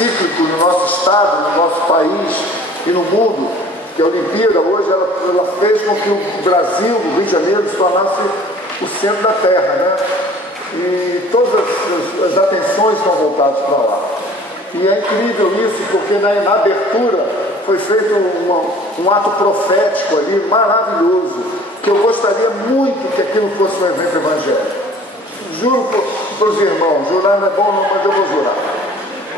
cíclico no nosso estado, no nosso país e no mundo, que a Olimpíada hoje ela fez com que o Brasil, o Rio de Janeiro, se tornasse o centro da terra, né? E todas as atenções estão voltadas para lá. E é incrível isso, porque na abertura foi feito um ato profético ali, maravilhoso, que eu gostaria muito que aquilo fosse um evento evangélico. Juro para os irmãos, jurar não é bom não, mas eu vou jurar.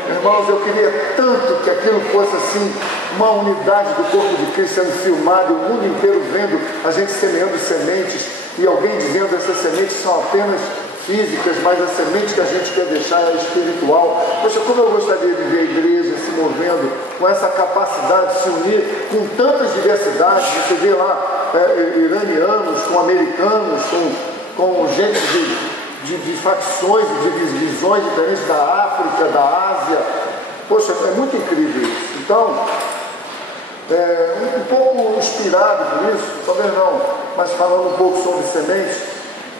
Irmãos, eu queria tanto que aquilo fosse assim, uma unidade do corpo de Cristo sendo filmado, o mundo inteiro vendo a gente semeando sementes, e alguém dizendo essas sementes são apenas físicas, mas a semente que a gente quer deixar é espiritual. Poxa, como eu gostaria de ver a igreja se movendo com essa capacidade de se unir com tantas diversidades. Você vê lá iranianos, com americanos, com gente de facções, de visões diferentes da África, da Ásia. Poxa, é muito incrível isso. Então, um pouco inspirado por isso, talvez não, mas falando um pouco sobre sementes,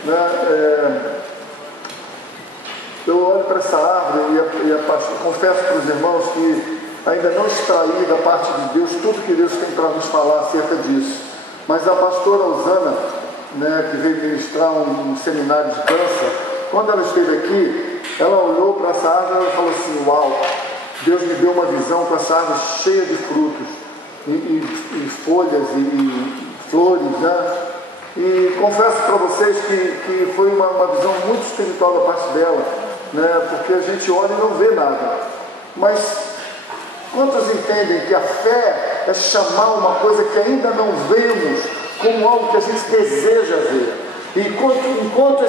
né, eu olho para essa árvore e confesso para os irmãos que ainda não extraí da parte de Deus tudo que Deus tem para nos falar acerca disso. Mas a pastora Osana, né, que veio ministrar um seminário de dança, quando ela esteve aqui, ela olhou para essa árvore e falou assim: uau, Deus me deu uma visão com essa árvore cheia de frutos, e folhas e flores, né? E confesso para vocês que foi uma visão muito espiritual da parte dela, né? Porque a gente olha e não vê nada. Mas quantos entendem que a fé é chamar uma coisa que ainda não vemos como algo que a gente deseja ver? E enquanto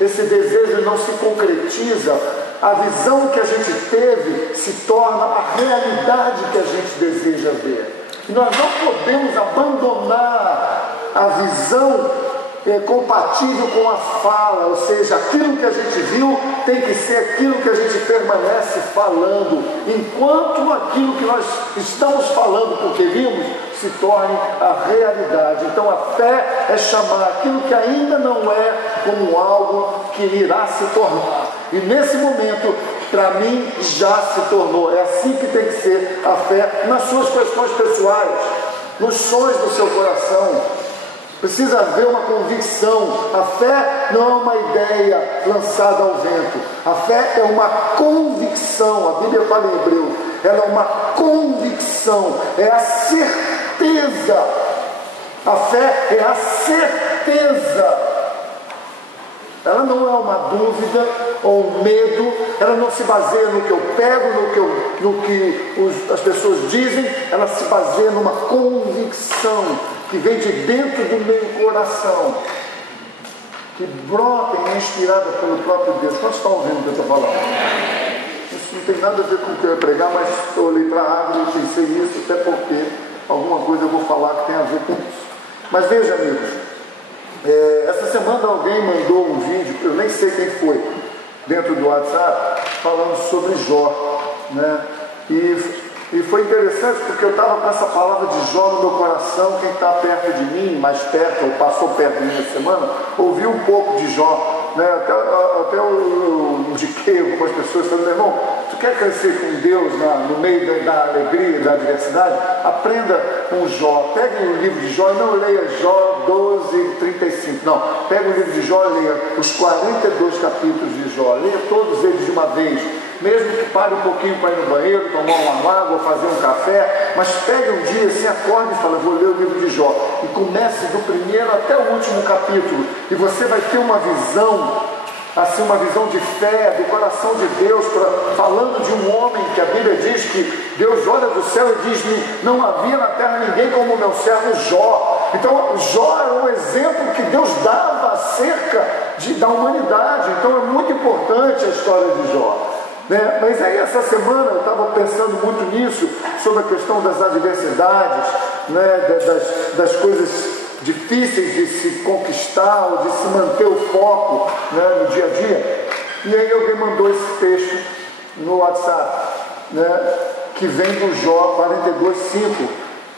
esse desejo não se concretiza, a visão que a gente teve se torna a realidade que a gente deseja ver. E nós não podemos abandonar a visão compatível com a fala, ou seja, aquilo que a gente viu tem que ser aquilo que a gente permanece falando, enquanto aquilo que nós estamos falando porque vimos se torne a realidade. Então a fé é chamar aquilo que ainda não é como algo que irá se tornar. E nesse momento, para mim, já se tornou. É assim que tem que ser a fé nas suas questões pessoais, nos sonhos do seu coração. Precisa haver uma convicção. A fé não é uma ideia lançada ao vento. A fé é uma convicção. A Bíblia fala em hebreu. Ela é uma convicção. É a certeza. A fé é a certeza. Ela não é uma dúvida ou um medo. Ela não se baseia no que eu pego, no que as pessoas dizem. Ela se baseia numa convicção que vem de dentro do meu coração, que brota e é inspirada pelo próprio Deus. Quantos estão ouvindo o que eu estou falando? Isso não tem nada a ver com o que eu ia pregar, mas eu olhei para a árvore e pensei nisso, até porque alguma coisa eu vou falar que tem a ver com isso. Mas veja, amigos, essa semana alguém mandou um vídeo, eu nem sei quem foi, dentro do WhatsApp, falando sobre Jó, né? E foi interessante porque eu estava com essa palavra de Jó no meu coração. Quem está perto de mim, mais perto, ou passou perto de mim essa semana, ouviu um pouco de Jó, né? Até eu indiquei algumas pessoas falando: meu irmão, tu quer crescer com Deus no meio da alegria e da adversidade? Aprenda com Jó. Pegue o livro de Jó e não leia Jó 12:35. Não, pega o livro de Jó e leia os 42 capítulos de Jó. Leia todos eles de uma vez. Mesmo que pare um pouquinho para ir no banheiro, tomar uma água, fazer um café, mas pegue um dia, se acorde e fala: vou ler o livro de Jó, e comece do primeiro até o último capítulo, e você vai ter uma visão, assim, uma visão de fé, do coração de Deus, falando de um homem que a Bíblia diz que Deus olha do céu e diz: não havia na terra ninguém como o meu servo Jó. Então Jó era um exemplo que Deus dava acerca da humanidade. Então é muito importante a história de Jó. Mas aí essa semana eu estava pensando muito nisso, sobre a questão das adversidades, né, das coisas difíceis de se conquistar ou de se manter o foco, né, no dia a dia. E aí alguém mandou esse texto no WhatsApp, né, que vem do Jó 42:5,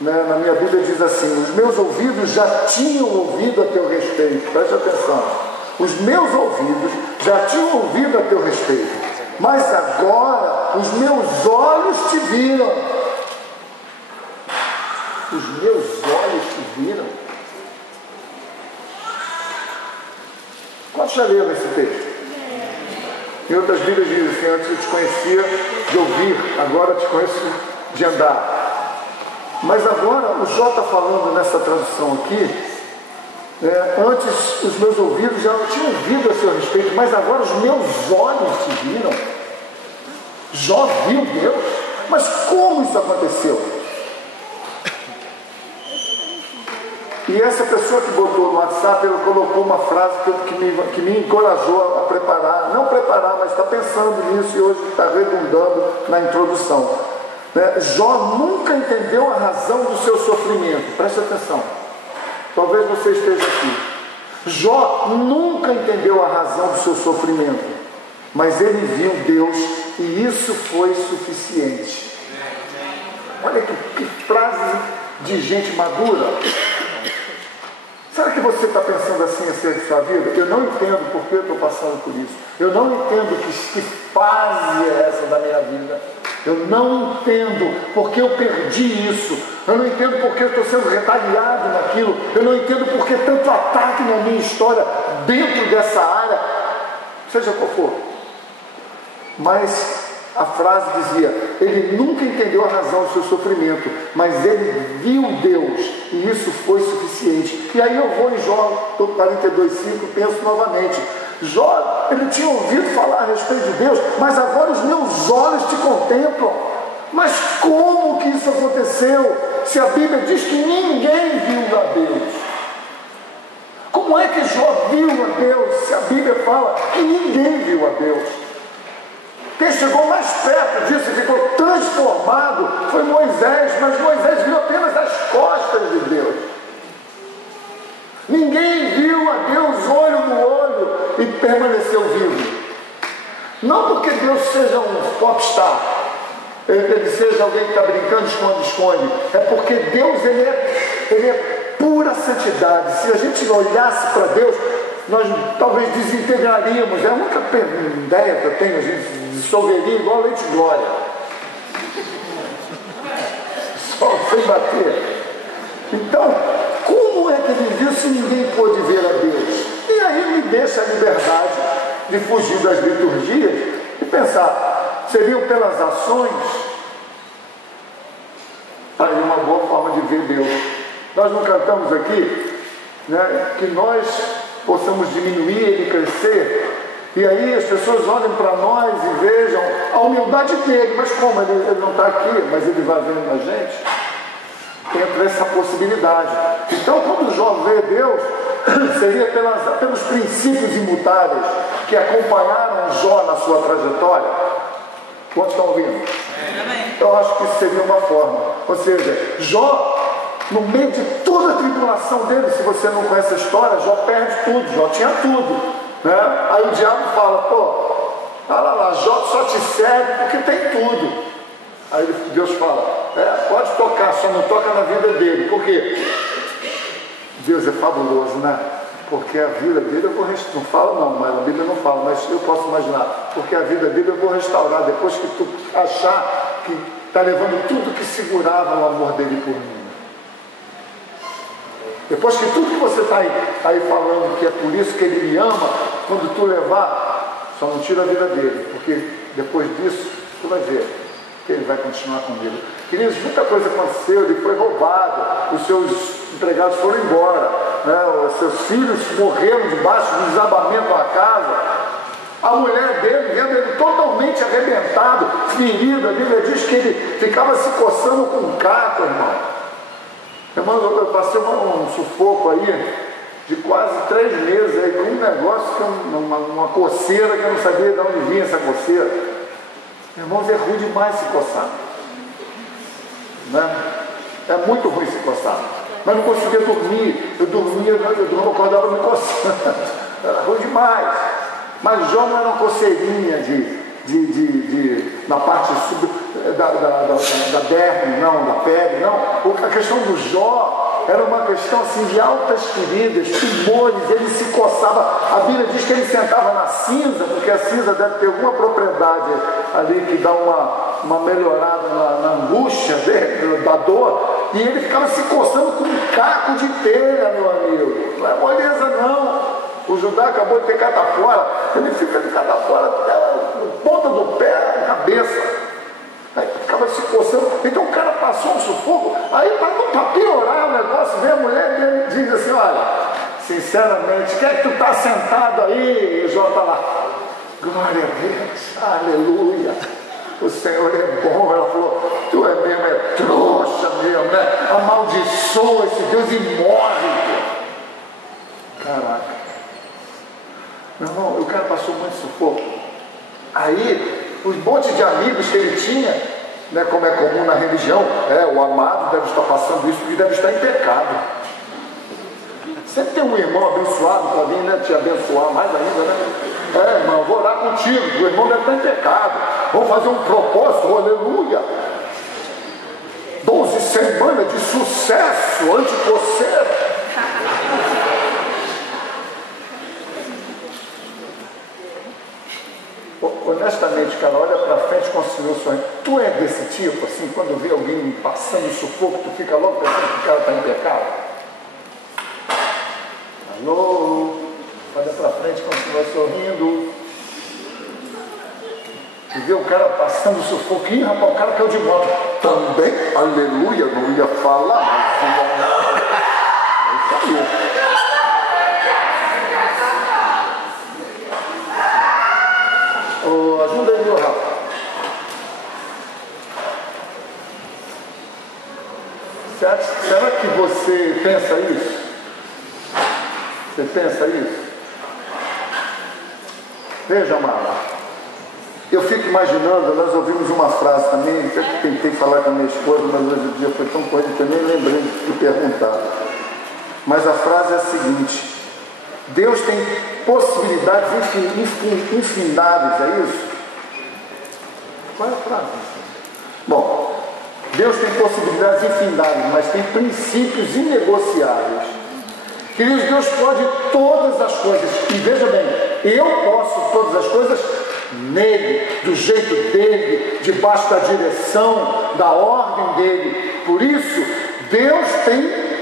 né, na minha Bíblia diz assim: os meus ouvidos já tinham ouvido a teu respeito. Preste atenção. Os meus ouvidos já tinham ouvido a teu respeito, mas agora os meus olhos te viram. Os meus olhos te viram. Quantos já leram esse texto? Em outras Bíblias diz assim: antes eu te conhecia de ouvir, agora eu te conheço de andar. Mas agora o Jó está falando nessa tradução aqui, antes os meus ouvidos já não tinham ouvido a seu respeito, mas agora os meus olhos te viram. Jó viu Deus. Mas como isso aconteceu? E essa pessoa que botou no WhatsApp, ela colocou uma frase que me encorajou a preparar, não preparar, mas está pensando nisso e hoje está redundando na introdução. Jó nunca entendeu a razão do seu sofrimento. Preste atenção. Talvez você esteja aqui. Jó nunca entendeu a razão do seu sofrimento, mas ele viu Deus e isso foi suficiente. Olha que frase de gente madura. Será que você está pensando assim acerca de sua vida? Eu não entendo por que eu estou passando por isso. Eu não entendo que fase é essa da minha vida. Eu não entendo porque eu perdi isso. Eu não entendo porque eu estou sendo retaliado naquilo. Eu não entendo porque tanto ataque na minha história dentro dessa área, seja qual for. Mas a frase dizia: ele nunca entendeu a razão do seu sofrimento, mas ele viu Deus e isso foi suficiente. E aí eu vou em Jó 42:5 e penso novamente: Jó, ele tinha ouvido falar a respeito de Deus, mas agora os meus olhos te contemplam. Mas como que isso aconteceu? Se a Bíblia diz que ninguém viu a Deus. Como é que Jó viu a Deus, se a Bíblia fala que ninguém viu a Deus? Quem chegou mais perto disso e ficou transformado foi Moisés, mas Moisés viu apenas as costas de Deus. Ninguém viu a Deus olho no olho e permaneceu vivo. Não porque Deus seja um popstar, ele seja alguém que está brincando esconde-esconde, é porque Deus ele é pura santidade. Se a gente olhasse para Deus, nós talvez desintegraríamos. É a única ideia que eu tenho, a gente dissolveria igual leite glória, só sem bater. Então, como é que ele viu se ninguém pôde ver a Deus? E aí me deixa a liberdade de fugir das liturgias e pensar: seriam pelas ações? Aí uma boa forma de ver Deus. Nós não cantamos aqui, que nós possamos diminuir ele crescer. E aí as pessoas olhem para nós e vejam a humildade dele. Mas como ele não está aqui, mas ele vai vendo a gente, entra essa possibilidade. Então quando Jó vê Deus, seria pelos princípios imutáveis que acompanharam Jó na sua trajetória. Quantos estão ouvindo? Eu acho que isso seria uma forma. Ou seja, Jó, no meio de toda a tribulação dele, se você não conhece a história, Jó perde tudo. Jó tinha tudo. Aí o diabo fala: fala lá, Jó só te serve porque tem tudo. Aí Deus fala: pode tocar, só não toca na vida dele. Por quê? Deus é fabuloso, né? Porque a vida dele eu vou restaurar. Não fala não, mas a Bíblia não fala, mas eu posso imaginar. Porque a vida dele eu vou restaurar depois que tu achar que está levando tudo que segurava o amor dele por mim. Depois que tudo que você está aí falando que é por isso que ele me ama, quando tu levar, só não tira a vida dele, porque depois disso tu vai ver que ele vai continuar comigo. Queridos, muita coisa aconteceu, ele foi roubado, os seus empregados foram embora, os seus filhos morreram debaixo do desabamento da casa. A mulher dele, vendo ele totalmente arrebentado, ferido, a Bíblia diz que ele ficava se coçando com um caco, irmão. Irmão, eu passei um sufoco aí de quase 3 meses aí, com um negócio, uma coceira que eu não sabia de onde vinha essa coceira. Irmãos, é ruim demais se coçar, é muito ruim se coçar, mas não conseguia dormir. Eu acordava me coçando, era ruim demais. Mas Jó não era uma coceirinha na parte da derme, não, da pele, não. A questão do Jó era uma questão assim de altas feridas, tumores, ele se coçava. A Bíblia diz que ele sentava na cinza, porque a cinza deve ter alguma propriedade ali que dá uma melhorada na angústia dele, da dor, e ele ficava se coçando com um caco de telha, meu amigo. Não é moleza não. O Judá acabou de ter catafora, ele fica de catafora até a ponta do pé, a cabeça. Aí ficava se coçando. Então o cara passou um sufoco. Aí para piorar o negócio, vem a mulher dele e diz assim: olha, sinceramente, quer que tu está sentado aí? E Jó está lá, glória a Deus, aleluia, o Senhor é bom. Ela falou: tu é mesmo, é trouxa mesmo, né? Amaldiçoa esse Deus e morre. Caraca, meu irmão, o cara passou muito sufoco. Aí os montes de amigos que ele tinha, né, como é comum na religião, o amado deve estar passando isso porque deve estar em pecado. Sempre tem um irmão abençoado para vir, né, te abençoar mais ainda, né? Irmão, vou orar contigo, o irmão deve estar em pecado. Vamos fazer um propósito, aleluia. 12 semanas de sucesso antes de você. Honestamente, cara, olha pra frente com o Senhor sorrindo. Tu é desse tipo, assim, quando vê alguém passando sufoco, tu fica logo pensando que o cara está em pecado? Alô? Olha pra frente com o Senhor sorrindo. E vê o cara passando sufoco. Ih, rapaz, o cara caiu de moto. Também, aleluia, não ia falar, mas é isso aí. Ajuda aí, meu Rafa. Será que você pensa isso? Você pensa isso? Veja, amada, eu fico imaginando, nós ouvimos uma frase também, eu tentei falar com a minha esposa, mas hoje o dia foi tão corrido que eu nem lembrei de perguntar. Mas a frase é a seguinte: Deus tem possibilidades infindáveis, é isso? Qual é a frase? Bom, Deus tem possibilidades infindáveis, mas tem princípios inegociáveis. Queridos, Deus pode todas as coisas. E veja bem, eu posso todas as coisas nele, do jeito dele, debaixo da direção, da ordem dele. Por isso, Deus tem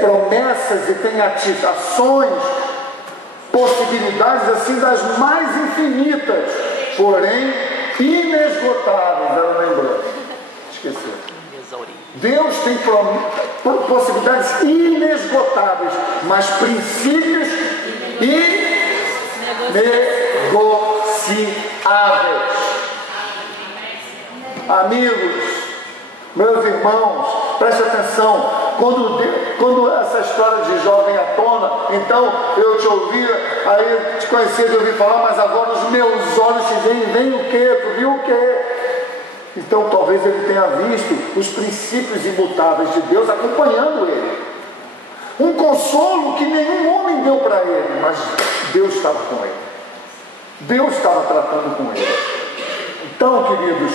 promessas e tem ações, possibilidades assim das mais infinitas, porém inesgotáveis. Ela lembrou, esqueceu. Deus tem possibilidades inesgotáveis, mas princípios inegociáveis. Amigos, meus irmãos, preste atenção. Quando essa história de Jó vem à tona, então eu te ouvia, aí te conhecia de ouvir falar, mas agora os meus olhos te veem o quê? Tu viu o quê? Então talvez ele tenha visto os princípios imutáveis de Deus acompanhando ele. Um consolo que nenhum homem deu para ele, mas Deus estava com ele. Deus estava tratando com ele. Então, queridos,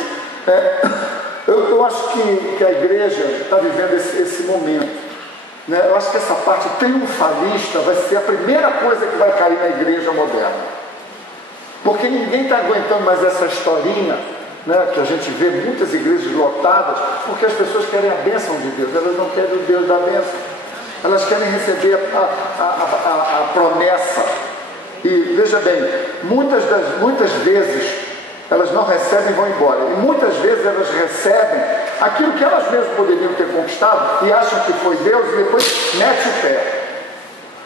eu acho que a igreja está vivendo esse momento, né? Eu acho que essa parte triunfalista vai ser a primeira coisa que vai cair na igreja moderna, porque ninguém está aguentando mais essa historinha, né, que a gente vê muitas igrejas lotadas, porque as pessoas querem a bênção de Deus, elas não querem o Deus da bênção, elas querem receber a promessa. E veja bem, muitas vezes elas não recebem e vão embora. E muitas vezes elas recebem aquilo que elas mesmas poderiam ter conquistado e acham que foi Deus e depois mete o pé.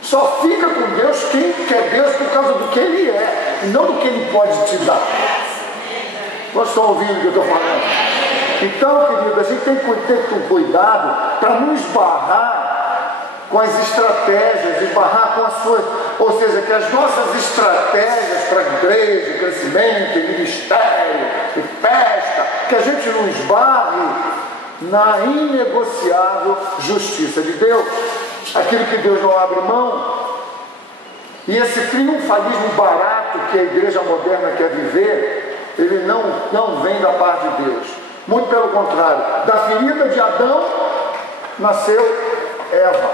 Só fica com Deus quem quer Deus por causa do que Ele é, e não do que Ele pode te dar. Vocês estão ouvindo o que eu estou falando? Então, querido, a gente tem que ter cuidado para não esbarrar com as estratégias, esbarrar com as suas, ou seja, que as nossas estratégias para igreja, crescimento, ministério e festa, que a gente não esbarre na inegociável justiça de Deus, aquilo que Deus não abre mão. E esse triunfalismo barato que a igreja moderna quer viver, ele não vem da parte de Deus. Muito pelo contrário, da ferida de Adão nasceu Eva.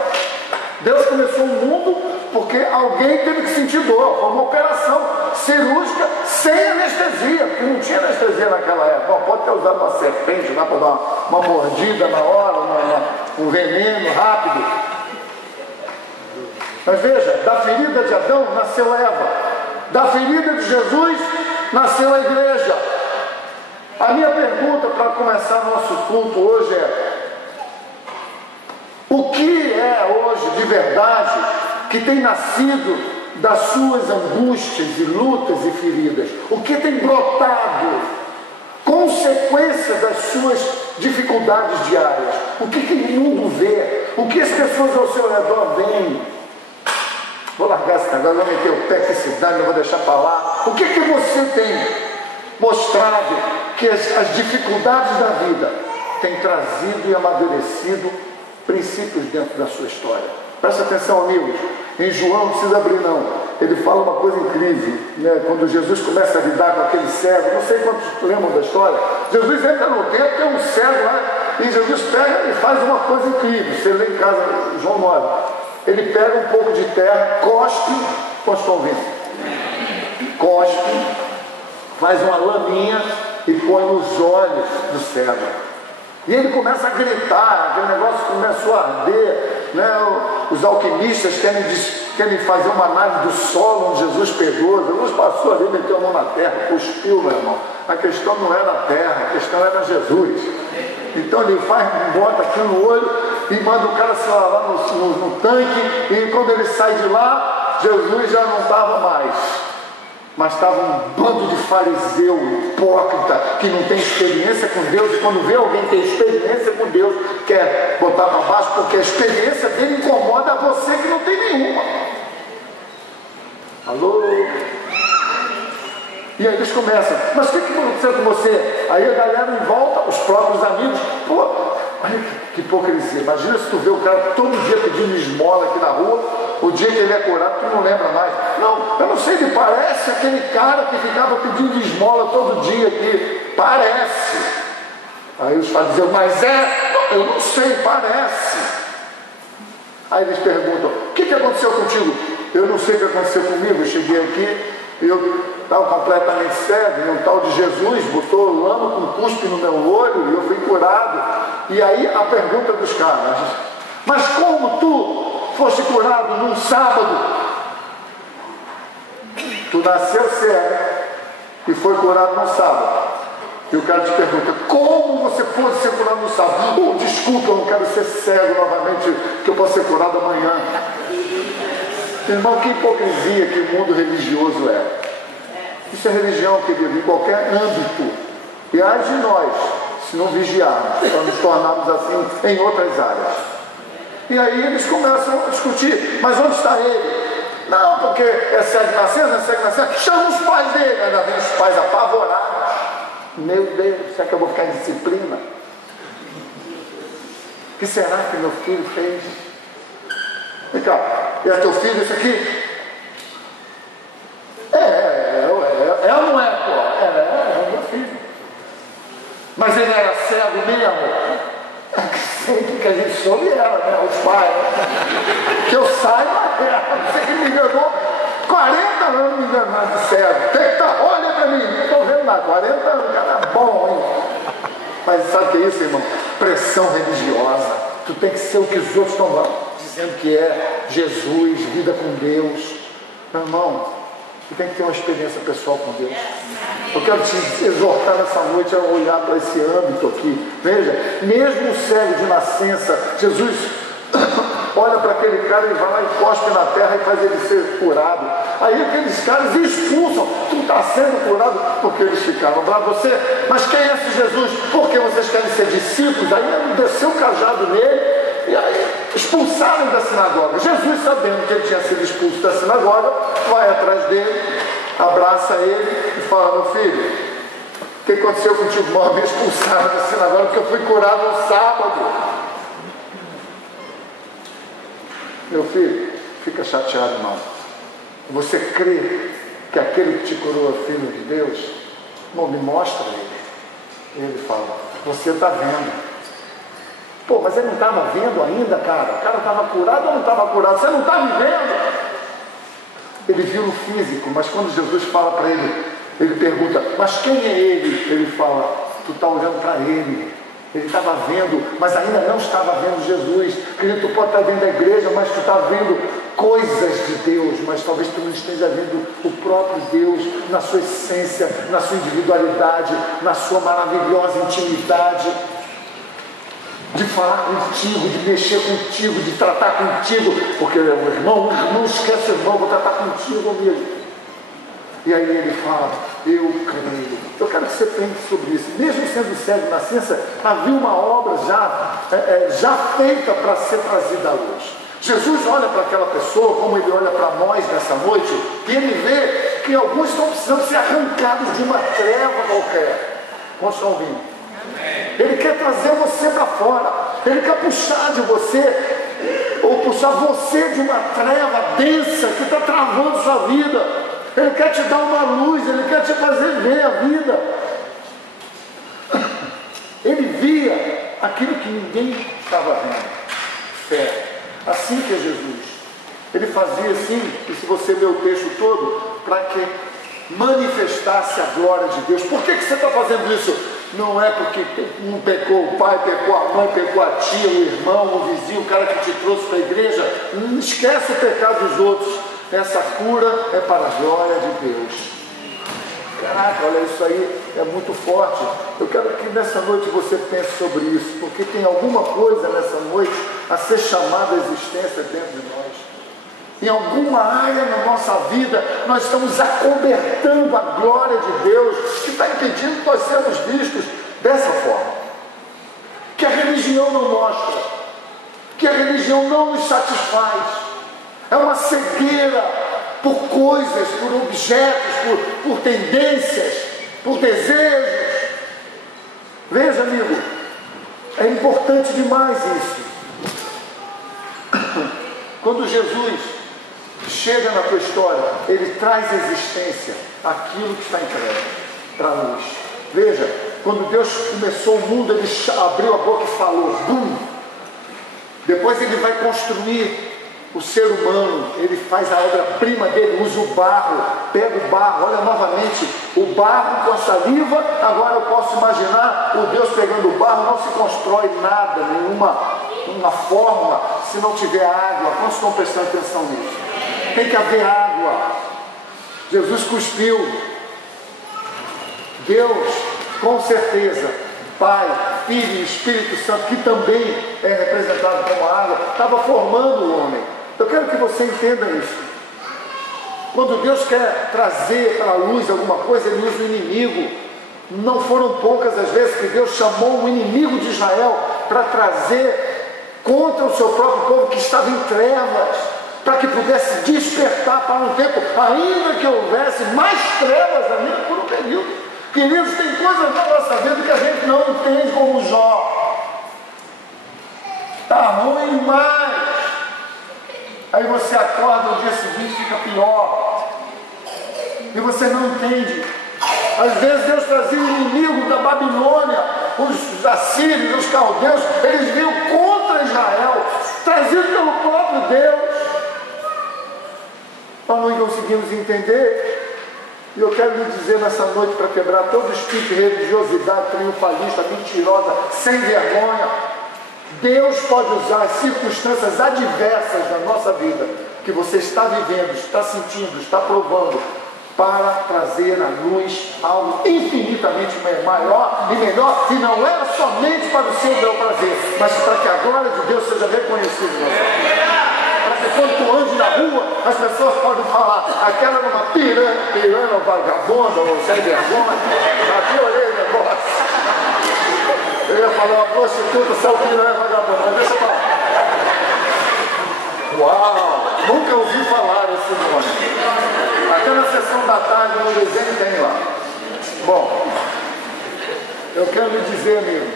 Deus começou o mundo porque alguém teve que sentir dor. Foi uma operação cirúrgica sem anestesia, porque não tinha anestesia naquela época. Bom, pode ter usado uma serpente lá para dar uma mordida na hora, um veneno rápido. Mas veja, da ferida de Adão nasceu Eva. Da ferida de Jesus nasceu a igreja. A minha pergunta para começar nosso culto hoje é: o que é hoje de verdade que tem nascido das suas angústias e lutas e feridas? O que tem brotado consequência das suas dificuldades diárias? O que o mundo vê? O que as pessoas ao seu redor veem? Vou largar esse negócio, vou meter o pé que se dá, não vou deixar para lá. O que você tem mostrado que as dificuldades da vida têm trazido e amadurecido princípios dentro da sua história? Presta atenção, amigos. Em João, não precisa abrir não, ele fala uma coisa incrível, né? Quando Jesus começa a lidar com aquele cego, não sei quantos lembram da história. Jesus entra no templo, tem um cego lá, e Jesus pega e faz uma coisa incrível. Você lê em casa, João 9, ele pega um pouco de terra, cospe, quantos estão vendo? Cospe, faz uma laminha e põe nos olhos do cego. E ele começa a gritar, aquele negócio começou a arder, né? Os alquimistas querem fazer uma análise do solo onde Jesus pegou. Jesus passou ali, meteu a mão na terra, cuspiu, meu irmão. A questão não era a terra, a questão era Jesus. Então ele bota aqui no olho e manda o cara se lavar no tanque, e quando ele sai de lá, Jesus já não estava mais. Mas estava um bando de fariseu hipócrita que não tem experiência com Deus, e quando vê alguém que tem experiência com Deus, quer botar para baixo, porque a experiência dele incomoda a você que não tem nenhuma. Alô? E aí eles começam: mas o que aconteceu com você? Aí a galera em volta, os próprios amigos: pô, olha que hipocrisia. Imagina se tu vê o cara todo dia pedindo esmola aqui na rua, o dia que ele é curado, tu não lembra mais. Não, eu não sei, ele parece aquele cara que ficava pedindo esmola todo dia aqui. Parece. Aí os fariseus: mas eu não sei, parece. Aí eles perguntam: o que aconteceu contigo? Eu não sei o que aconteceu comigo, eu cheguei aqui, eu estava completamente cego, e um tal de Jesus botou lama com cuspe no meu olho, e eu fui curado. E aí a pergunta dos caras: mas como tu foste curado num sábado? Tu nasceu cego e foi curado num sábado. E o cara te pergunta: como você pôde ser curado no sábado? Oh, desculpa, eu não quero ser cego novamente, que eu posso ser curado amanhã. Irmão, que hipocrisia que o mundo religioso é. Isso é religião, querido, em qualquer âmbito. E ai de nós, se não vigiarmos, para nos tornarmos assim em outras áreas. E aí eles começam a discutir: mas onde está ele? Não, porque é cego de nascença, é cego de nascença. Chama os pais dele. Ainda vem os pais apavorados. Meu Deus, será que eu vou ficar em disciplina? O que será que meu filho fez? Vem cá, é teu filho esse aqui? É ou não é, pô? É meu filho. Mas ele era cego mesmo? Sempre que a gente soube era, né? Os pais. Que eu saiba, você que me enganou 40 anos me enganando de cego. Tem que estar, olha pra mim, não estou vendo nada. 40 anos, cara, é bom, hein? Mas sabe o que é isso, irmão? Pressão religiosa. Tu tem que ser o que os outros estão dizendo que é Jesus, vida com Deus. Meu irmão, tu tem que ter uma experiência pessoal com Deus. Eu quero te exortar nessa noite a olhar para esse âmbito aqui. Veja, mesmo o cego de nascença, Jesus olha para aquele cara e vai lá e cospe na terra e faz ele ser curado. Aí aqueles caras expulsam: tu está sendo curado? Porque eles ficaram bravos. Você, mas quem é esse Jesus? Porque vocês querem ser discípulos? Aí desceu o cajado nele. E aí expulsaram da sinagoga. Jesus, sabendo que ele tinha sido expulso da sinagoga, vai atrás dele, abraça ele e fala: meu filho, o que aconteceu contigo? Me expulsaram da sinagoga porque eu fui curado no sábado. Meu filho, fica chateado não. Você crê que aquele que te curou é filho de Deus? Não, me mostra ele. Ele fala: você está vendo. Pô, mas ele não estava vendo ainda, cara? O cara estava curado ou não estava curado? Você não está vivendo? Ele viu no físico, mas quando Jesus fala para ele, ele pergunta, mas quem é ele? Ele fala, tu está olhando para ele. Ele estava vendo, mas ainda não estava vendo Jesus. Querido, tu pode estar vendo a igreja, mas tu está vendo coisas de Deus, mas talvez tu não esteja vendo o próprio Deus na sua essência, na sua individualidade, na sua maravilhosa intimidade, de falar contigo, de mexer contigo, de tratar contigo, porque o irmão não esquece o irmão, vou tratar contigo mesmo. E aí ele fala, eu creio. Eu quero que você pense sobre isso. Mesmo sendo cego na ciência, havia uma obra já feita para ser trazida à luz. Jesus olha para aquela pessoa, como ele olha para nós nessa noite, e ele vê que alguns estão precisando ser arrancados de uma treva qualquer. Quantos estão ouvindo? Ele quer trazer você para fora. Ele quer puxar de você, ou puxar você de uma treva densa que está travando sua vida. Ele quer te dar uma luz, ele quer te fazer ver a vida. Ele via aquilo que ninguém estava vendo. Fé. Assim que é Jesus. Ele fazia assim, e se você ler o texto todo, para que manifestasse a glória de Deus. Por que você está fazendo isso? Não é porque um pecou o pai, pecou a mãe, pecou a tia, o irmão, o vizinho, o cara que te trouxe para a igreja. Não esquece o pecado dos outros. Essa cura é para a glória de Deus. Caraca, olha, isso aí é muito forte. Eu quero que nessa noite você pense sobre isso, porque tem alguma coisa nessa noite a ser chamada à existência dentro de nós. Em alguma área na nossa vida, nós estamos acobertando a glória de Deus, que está impedindo que nós sermos vistos dessa forma. Que a religião não mostra, que a religião não nos satisfaz. É uma cegueira por coisas, por objetos, por tendências, por desejos. Veja, amigo, é importante demais isso. Quando Jesus chega na tua história, ele traz à existência aquilo que está entregue para a luz. Veja, quando Deus começou o mundo, ele abriu a boca e falou, bum! Depois ele vai construir o ser humano, ele faz a obra-prima dele, usa o barro, pega o barro, olha novamente, o barro com a saliva. Agora eu posso imaginar o Deus pegando o barro, não se constrói nada, nenhuma forma, se não tiver água. Quantos estão prestando atenção nisso? Tem que haver água. Jesus cuspiu. Deus, com certeza, Pai, Filho e Espírito Santo, que também é representado como água, estava formando o homem. Eu quero que você entenda isso. Quando Deus quer trazer para a luz alguma coisa, ele usa o inimigo. Não foram poucas as vezes que Deus chamou o inimigo de Israel para trazer contra o seu próprio povo que estava em trevas, para que pudesse despertar para um tempo, ainda que houvesse mais trevas ainda por um período. Queridos, tem coisas na nossa vida que a gente não entende como Jó. Está ruim demais. Aí você acorda no dia seguinte, fica pior. E você não entende. Às vezes Deus trazia o inimigo da Babilônia, os assírios, os caldeus, eles vinham contra Israel, trazidos pelo próprio Deus. Nós não conseguimos entender. E eu quero lhe dizer nessa noite, para quebrar todo espírito de religiosidade triunfalista, mentirosa, sem vergonha, Deus pode usar as circunstâncias adversas da nossa vida, que você está vivendo, está sentindo, está provando, para trazer à luz algo infinitamente maior e melhor, e não é somente para o seu bel prazer, mas para que a glória de Deus seja reconhecida na sua vida. Para que quando tu andes na rua, as pessoas podem falar, aquela era uma piranha ou vagabunda, ou sem vergonha, aqui olhei o negócio. Eu ia falar uma prostituta, saiu piranha vagabunda, mas deixa eu falar. Uau, nunca ouvi falar esse nome. Até na sessão da tarde no desenho tem lá. Bom, eu quero lhe dizer, amigo,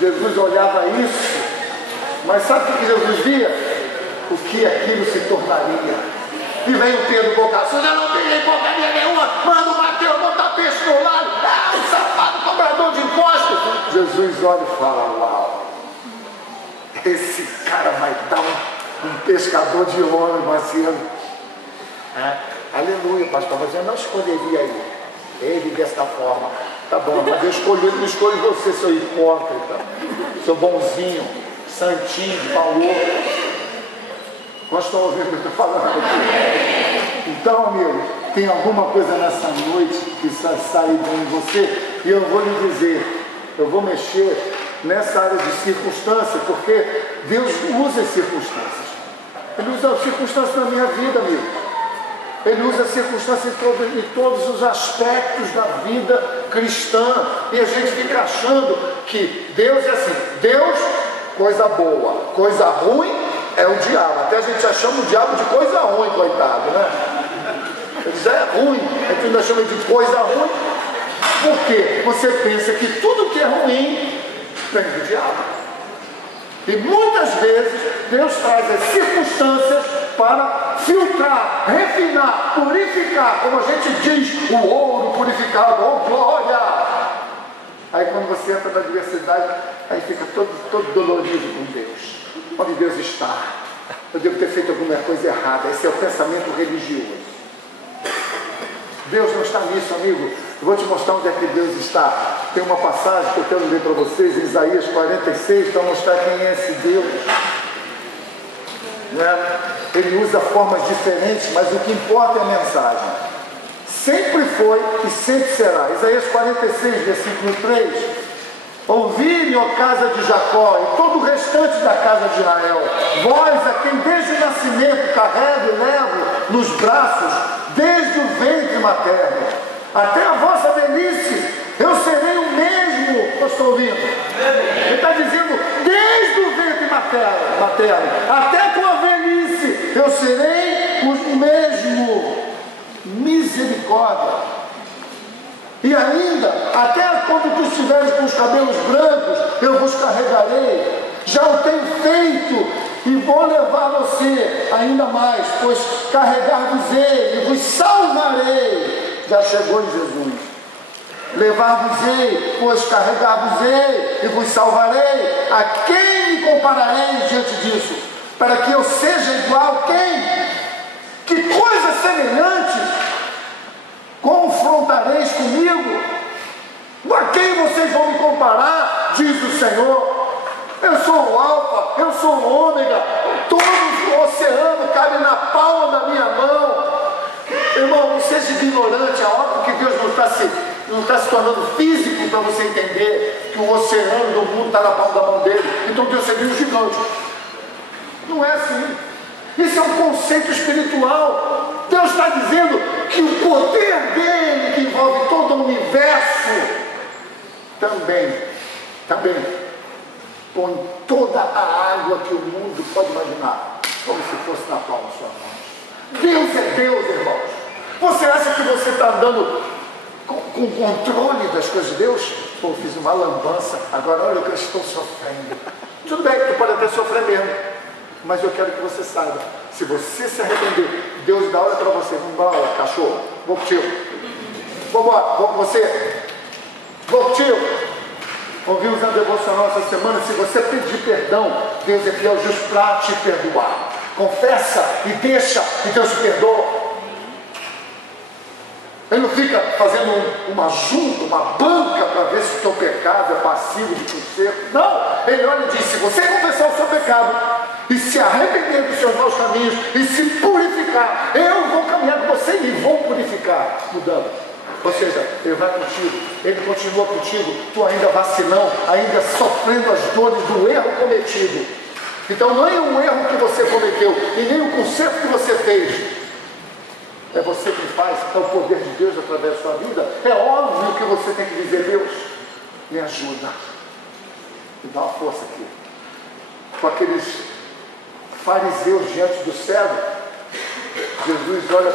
Jesus olhava isso, mas sabe o que Jesus via? O que aquilo se tornaria. E vem o Pedro boca suja, eu não tenho porcaria nenhuma, manda o Mateus botar peixe no lado, um safado cobrador de impostos. Jesus olha e fala, uau, esse cara vai dar um pescador de homem, Marcelo. Aleluia, pastor, mas eu não escolheria ele desta forma. Tá bom, mas eu não escolho você, seu hipócrita, seu bonzinho, santinho, valor. Nós estamos ouvindo o que eu estou falando aqui. Então, amigo, tem alguma coisa nessa noite que sai dentro de você, e eu vou lhe dizer, eu vou mexer nessa área de circunstância, porque Deus usa as circunstâncias. Ele usa as circunstâncias na minha vida, amigo. Ele usa as circunstâncias em todos os aspectos da vida cristã. E a gente fica achando que Deus é assim. Deus, coisa boa. Coisa ruim é o diabo. Até a gente já chama o diabo de coisa ruim, coitado, né? Ele já é ruim. A gente ainda chama de coisa ruim. Por quê? Você pensa que tudo que é ruim vem do diabo. E muitas vezes Deus traz as circunstâncias para filtrar, refinar, purificar, como a gente diz, o ouro purificado, oh glória! Aí quando você entra na adversidade, aí fica todo dolorido com Deus. Onde Deus está? Eu devo ter feito alguma coisa errada. Esse é o pensamento religioso. Deus não está nisso, amigo. Eu vou te mostrar onde é que Deus está. Tem uma passagem que eu quero ler para vocês, em Isaías 46, para mostrar quem é esse Deus. Né? Ele usa formas diferentes, mas o que importa é a mensagem. Sempre foi e sempre será. Isaías 46, versículo 3. Ouvi-me, ó casa de Jacó, e todo o restante da casa de Israel, vós a quem desde o nascimento carrego e levo nos braços, desde o ventre materno, até a vossa velhice, eu serei o mesmo. Eu estou ouvindo? Ele está dizendo, desde o ventre materno, até a tua velhice, eu serei o mesmo. Misericórdia. E ainda, até quando tu estiveres com os cabelos brancos, eu vos carregarei. Já o tenho feito e vou levar você ainda mais, pois carregar-vos-ei e vos salvarei. Já chegou em Jesus. Levar-vos-ei, pois carregar-vos-ei e vos salvarei. A quem me compararei diante disso? Para que eu seja igual a quem? Que coisa semelhante confrontareis comigo? A quem vocês vão me comparar? Diz o Senhor. Eu sou o Alfa, eu sou o Ômega, todo o oceano cabe na palma da minha mão. Irmão, não seja ignorante. É óbvio que Deus não está se tornando físico para você entender que o oceano do mundo está na palma da mão dele. Então Deus seria um gigante. Não é assim. Isso é um conceito espiritual. Deus está dizendo que o poder dele, que envolve todo o universo, também põe toda a água que o mundo pode imaginar, como se fosse na palma da sua mão. Deus é Deus, irmãos. Você acha que você está andando com controle das coisas de Deus? Pô, fiz uma lambança, agora olha o que eu estou sofrendo. Tudo bem, tu pode até sofrer mesmo, mas eu quero que você saiba, se você se arrepender, Deus dá hora para você. Vamos embora, cachorro, vou contigo. Vamos embora, vou com você. Vou contigo. Ouvimos a devocional essa semana. Se você pedir perdão, Deus é fiel justo para te perdoar. Confessa e deixa que Deus te perdoa. Ele não fica fazendo uma junta, uma banca para ver se o teu pecado é passivo de conserto. Não, ele olha e diz, se você confessar o seu pecado e se arrepender dos seus maus caminhos e se purificar, eu vou caminhar com você e vou purificar, mudando. Ou seja, ele vai contigo, ele continua contigo, tu ainda vacilão, ainda sofrendo as dores do erro cometido. Então não é o erro que você cometeu e nem o conserto que você fez. É você que faz, é o poder de Deus através da sua vida. É óbvio que você tem que dizer, Deus, me ajuda, me dá uma força aqui. Com aqueles fariseus diante do cego, Jesus olha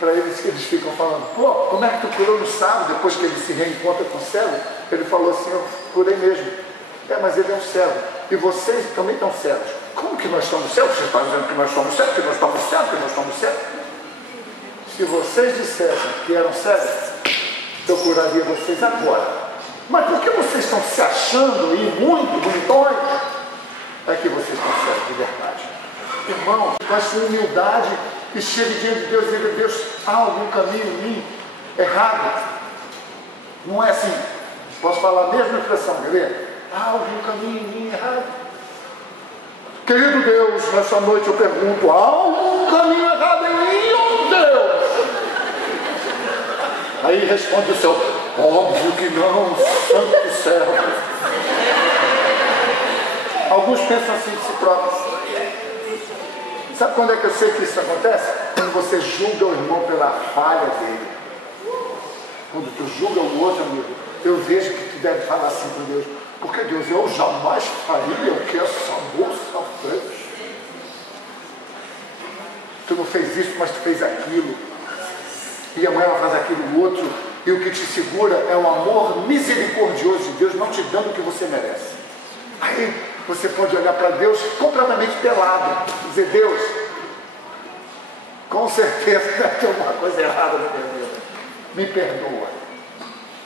para eles, que eles ficam falando, pô, como é que tu curou no sábado? Depois que ele se reencontra com o cego, ele falou assim, eu curei mesmo. Mas ele é um cego, e vocês também estão cegos. Como que nós estamos cegos? Você está dizendo que nós somos cegos, que nós estamos cegos, que nós estamos cegos? Se vocês dissessem que eram cegos, eu curaria vocês agora. Mas por que vocês estão se achando e muito bonitões? é que vocês conseguem de verdade. Irmão, com essa humildade que chega diante de Deus e diz: Deus, há algum caminho em mim errado? Não é assim. Posso falar a mesma expressão, quer ver? Há algum caminho em mim errado? Querido Deus, nessa noite eu pergunto: há algum caminho errado em mim, oh Deus? Aí responde o céu: óbvio que não, santo servo. Alguns pensam assim de si próprios. Sabe quando é que eu sei que isso acontece? Quando você julga o irmão pela falha dele. Quando tu julga o outro, amigo, eu vejo que tu deve falar assim com Deus: porque Deus, eu jamais faria o que essa moça fez. Tu não fez isso, mas tu fez aquilo. E amanhã ela faz aquilo, o outro. E o que te segura é o amor misericordioso de Deus, não te dando o que você merece. Aí você pode olhar para Deus completamente pelado e dizer: Deus, com certeza tem alguma coisa errada na minha vida, me perdoa.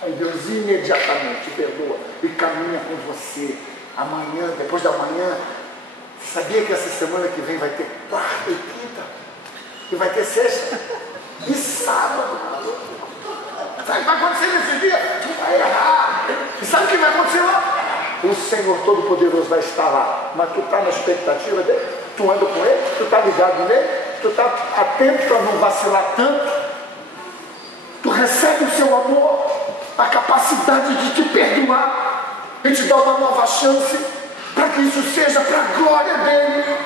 Aí Deus imediatamente te perdoa e caminha com você. Amanhã, depois da manhã, sabia que essa semana que vem vai ter quarta e quinta, e vai ter sexta e sábado. Sabe o que vai acontecer nesse dia? Tu vai errar. E sabe o que vai acontecer lá? O Senhor Todo-Poderoso vai estar lá, mas tu está na expectativa dele, tu anda com ele, tu está ligado nele, tu está atento para não vacilar tanto, tu recebe o seu amor, a capacidade de te perdoar e te dar uma nova chance, para que isso seja para a glória dele.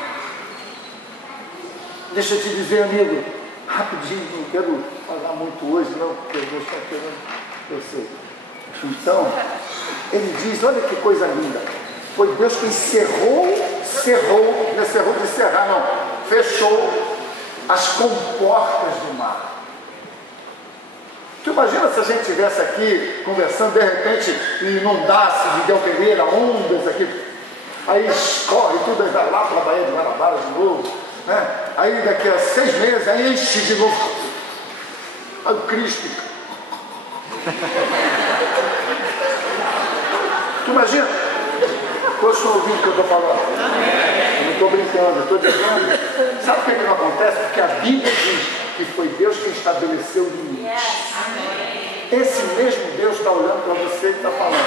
Deixa eu te dizer, amigo, rapidinho, não quero falar muito hoje não, porque Deus está querendo, eu sei. Então, ele diz: olha que coisa linda, foi Deus que cerrou, não é cerrou de cerrar não, fechou as comportas do mar. Tu imagina se a gente estivesse aqui conversando, de repente inundasse Miguel Pereira, ondas aqui, aí escorre tudo, aí vai lá para a Baía de Guanabara de novo, né? Aí daqui a 6 meses, aí enche de novo, aí o Cristo. Tu imagina? Vocês estão ouvindo o que eu estou falando? Eu não estou brincando, eu estou dizendo. Sabe por que não acontece? Porque a Bíblia diz que foi Deus quem estabeleceu o limite. Esse mesmo Deus está olhando para você e está falando: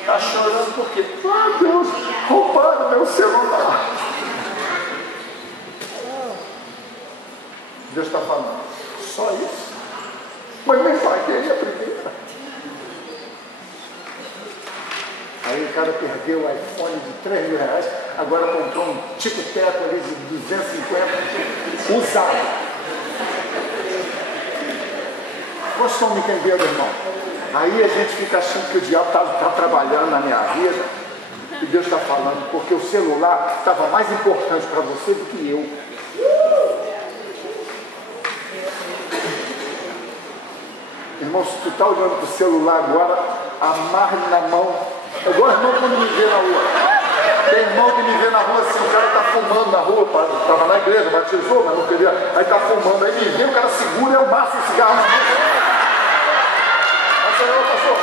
está chorando por quê? Ah, Deus, roubaram meu celular. Deus está falando: só isso? Mas nem paguei a primeira. Aí o cara perdeu o iPhone de R$3.000, agora comprou um tico-teco ali de 250, usado. Vocês estão me entendendo, irmão? Aí a gente fica achando que o diabo está trabalhando na minha vida, e Deus está falando, porque o celular estava mais importante para você do que eu. Irmão, se tu está olhando para o celular agora, amarre na mão. É igual o irmão quando me vê na rua. Tem irmão que me vê na rua assim, o cara está fumando na rua, estava na igreja, batizou, mas não queria, aí está fumando, aí me vê, o cara segura, eu maço o cigarro na mão. Mas Senhor, pastor,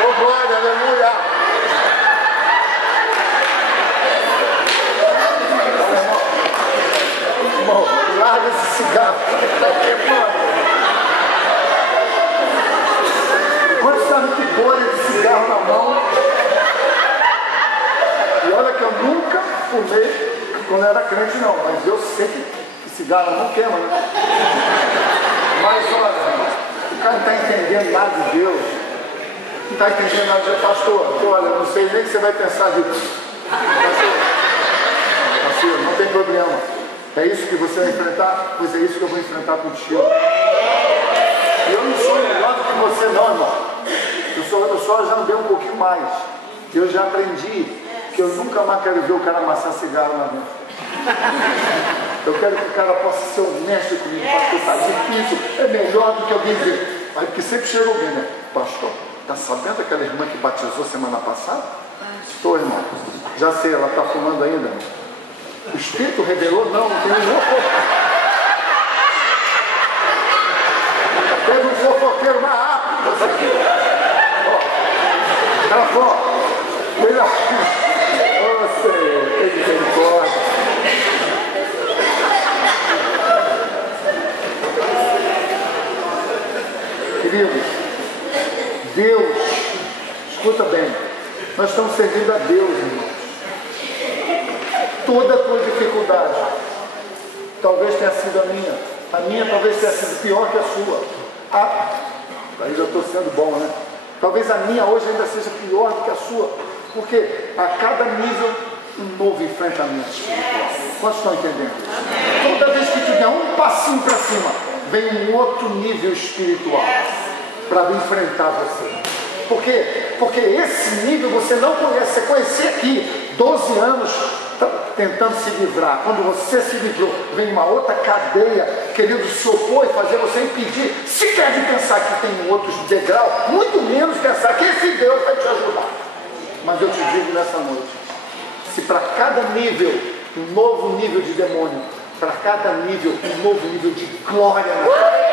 ô glória, aleluia. Irmão, larga esse cigarro, está queimando. Quantos sabem que bolha de cigarro na mão? E olha que eu nunca fumei quando eu era crente não, mas eu sei que cigarro não queima, né? Mas olha, o cara não está entendendo nada de Deus, não está entendendo nada de Deus. Pastor, olha, eu não sei nem o que você vai pensar disso. Pastor, não tem problema. É isso que você vai enfrentar? Pois é isso que eu vou enfrentar contigo. E eu não sou melhor do que você não, irmão. Eu só já andei um pouquinho mais. Eu já aprendi que eu nunca mais quero ver o cara amassar cigarro na mesa. Eu quero que o cara possa ser honesto comigo. Pastor, está difícil. É melhor do que alguém dizer. Aí porque sempre chega alguém, né? Pastor, está sabendo aquela irmã que batizou semana passada? Estou, irmão. Já sei, ela está fumando ainda. O Espírito revelou? Não, não tem nenhum. Teve um fofoqueiro mais rápido. Ela falou, melhor. Ô Senhor, tem que Deus, escuta bem, nós estamos servindo a Deus, irmãos. Toda a tua dificuldade, talvez tenha sido a minha talvez tenha sido pior que a sua. Aí já estou sendo bom, né? Talvez a minha hoje ainda seja pior do que a sua, porque a cada nível um novo enfrentamento espiritual. Quantos estão entendendo? Toda vez que tu der um passinho para cima, vem um outro nível espiritual para enfrentar você. Por quê? Porque esse nível você não conhece. Você conhecia aqui 12 anos tentando se livrar. Quando você se livrou, vem uma outra cadeia querendo se opor e fazer você impedir sequer de pensar que tem outros degraus, muito menos pensar que esse Deus vai te ajudar. Mas eu te digo nessa noite, se para cada nível um novo nível de demônio, para cada nível um novo nível de glória na vida.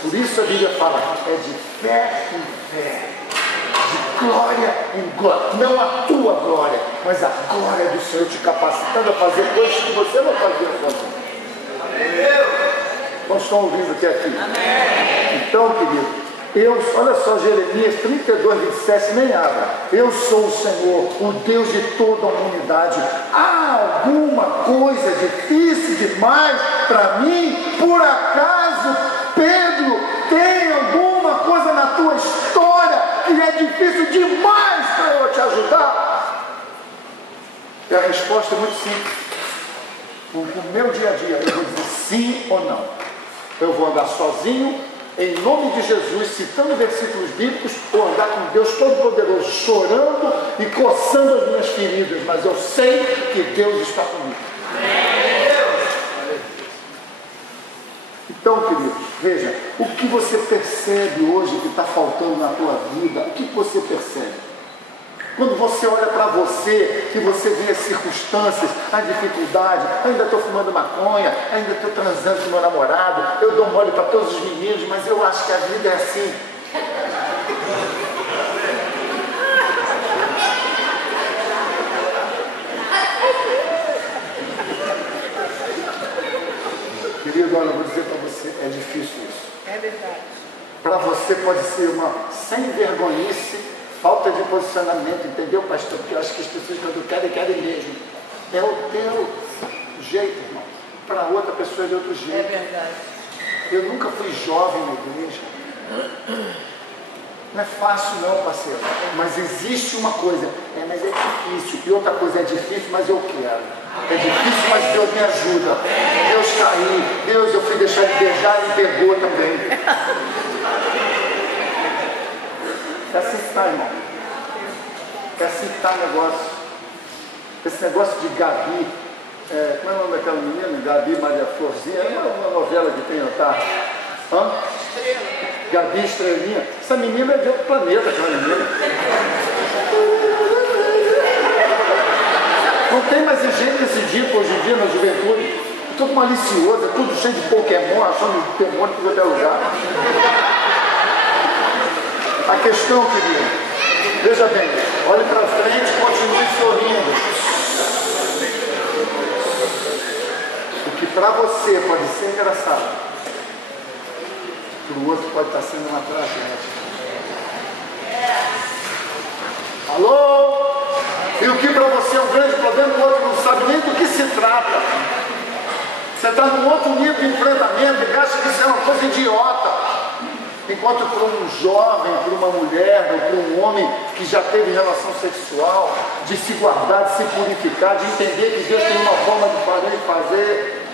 Por isso a Bíblia fala, é de fé em fé, de glória em glória, não a tua glória, mas a glória do Senhor te capacitando a fazer coisas que você não fazia sozinho. Quantos estão ouvindo até aqui? Então, querido, olha só Jeremias 32, 27, nem abra. Eu sou o Senhor, o Deus de toda a humanidade. Há alguma coisa difícil demais para mim? Por acaso, Pedro, tem alguma coisa na tua história que é difícil demais para eu te ajudar? E a resposta é muito simples. No meu dia a dia, eu vou dizer sim ou não. Eu vou andar sozinho, em nome de Jesus, citando versículos bíblicos, ou andar com Deus Todo-Poderoso, chorando e coçando as minhas feridas, mas eu sei que Deus está comigo. Então, queridos, veja, o que você percebe hoje que está faltando na tua vida? O que você percebe? Quando você olha para você, que você vê as circunstâncias, a dificuldade, ainda estou fumando maconha, ainda estou transando com meu namorado, eu dou mole para todos os meninos, mas eu acho que a vida é assim. Querido, olha, eu vou dizer para você, é difícil isso. É verdade. Para você pode ser uma sem vergonhice, falta de posicionamento, entendeu, pastor? Porque eu acho que as pessoas quando querem mesmo. É o teu jeito, irmão. Para outra pessoa é de outro jeito. É verdade. Eu nunca fui jovem na igreja. Não é fácil não, parceiro. Mas existe uma coisa. Mas é difícil. E outra coisa, é difícil, mas eu quero. É difícil, mas Deus me ajuda. Deus está aí. Deus, eu fui deixar de beijar e pegou também. É assim que está, irmão. É assim que está o negócio. Esse negócio de Gabi, como é o nome daquela menina? Gabi Maria Florzinha, é uma novela que tem, tá? Estrela. Gabi Estrelinha. Essa menina é de outro planeta, aquela menina. Não tem mais higiene desse tipo hoje em dia na juventude. É tudo malicioso, é tudo cheio de Pokémon, achando demônio por qualquer lugar. A questão, querido, veja bem, olhe para frente e continue sorrindo. O que para você pode ser engraçado, para o outro pode estar sendo uma tragédia. Alô? E o que para você é um grande problema, o outro não sabe nem do que se trata. Você está num outro nível de enfrentamento e acha que isso é uma coisa idiota. Enquanto para um jovem, para uma mulher, ou para um homem que já teve relação sexual, de se guardar, de se purificar, de entender que Deus tem uma forma de fazer.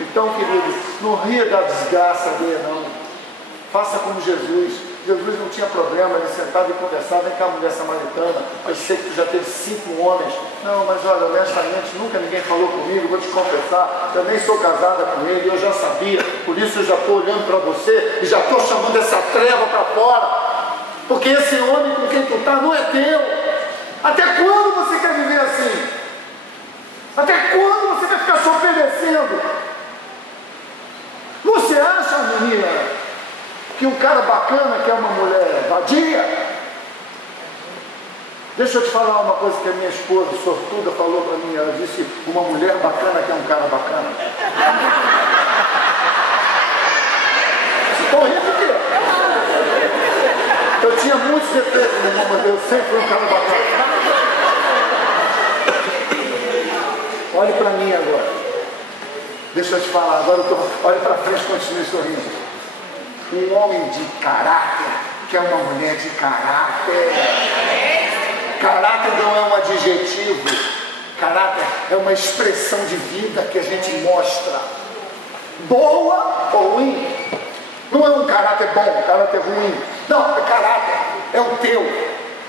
Então, queridos, não ria da desgraça dele, não. Faça como Jesus. Jesus não tinha problema de sentar e conversar, vem cá, mulher samaritana, mas sei que tu já teve 5 homens. Não, mas olha, honestamente, nunca ninguém falou comigo, vou te confessar, eu nem sou casada com ele, eu já sabia, por isso eu já estou olhando para você e já estou chamando essa treva para fora, porque esse homem com quem tu está não é teu. Até quando você quer viver assim? Até quando você vai ficar só obedecendo? Você acha, menina, que um cara bacana quer uma mulher vadia? Deixa eu te falar uma coisa que a minha esposa, sortuda, falou para mim. Ela disse, uma mulher bacana quer um cara bacana. Estou rindo muitos defeitos, meu irmão, mas eu sempre fui um cara bacana. Olhe para mim agora. Deixa eu te falar, agora olhe para frente e continue sorrindo. Um homem de caráter, que é uma mulher de caráter. Caráter não é um adjetivo. Caráter é uma expressão de vida que a gente mostra. Boa ou ruim. Não é um caráter bom, um caráter ruim. Não, é caráter. É o teu.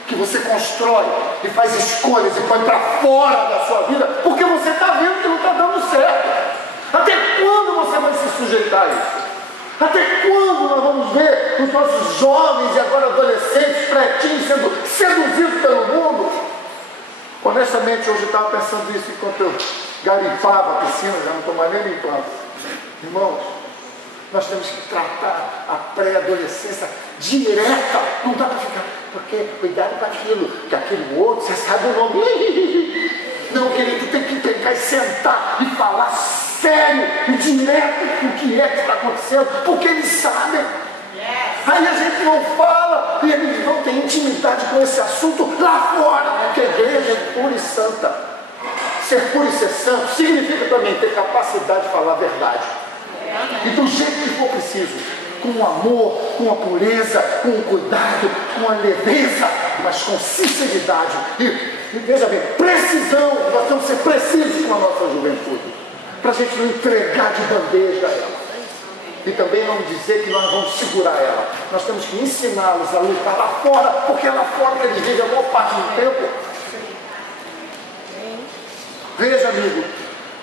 Que você constrói e faz escolhas e põe para fora da sua vida, porque você está vendo que não está dando certo. Até quando você vai se sujeitar a isso? Até quando nós vamos ver os nossos jovens e agora adolescentes, pretinhos, sendo seduzidos pelo mundo? Honestamente, hoje eu estava pensando nisso enquanto eu garimpava a piscina, já não estou mais nem limpando. Irmãos, nós temos que tratar a pré-adolescência direta. Não dá para ficar, porque cuidado com aquilo, que aquele outro, você sabe o nome. Não, querido, tem que pegar e sentar e falar sério e direto o que é que está acontecendo, porque eles sabem. Aí a gente não fala e eles não têm intimidade com esse assunto lá fora, porque a igreja é pura e santa. Ser puro e ser santo significa também ter capacidade de falar a verdade. E do jeito que for preciso, com amor, com a pureza, com o cuidado, com a leveza, mas com sinceridade. E veja bem, precisão, nós temos que ser precisos com a nossa juventude, para a gente não entregar de bandeja a ela. E também não dizer que nós vamos segurar ela. Nós temos que ensiná-los a lutar lá fora, porque lá fora eles vivem a maior parte do tempo. Veja, amigo,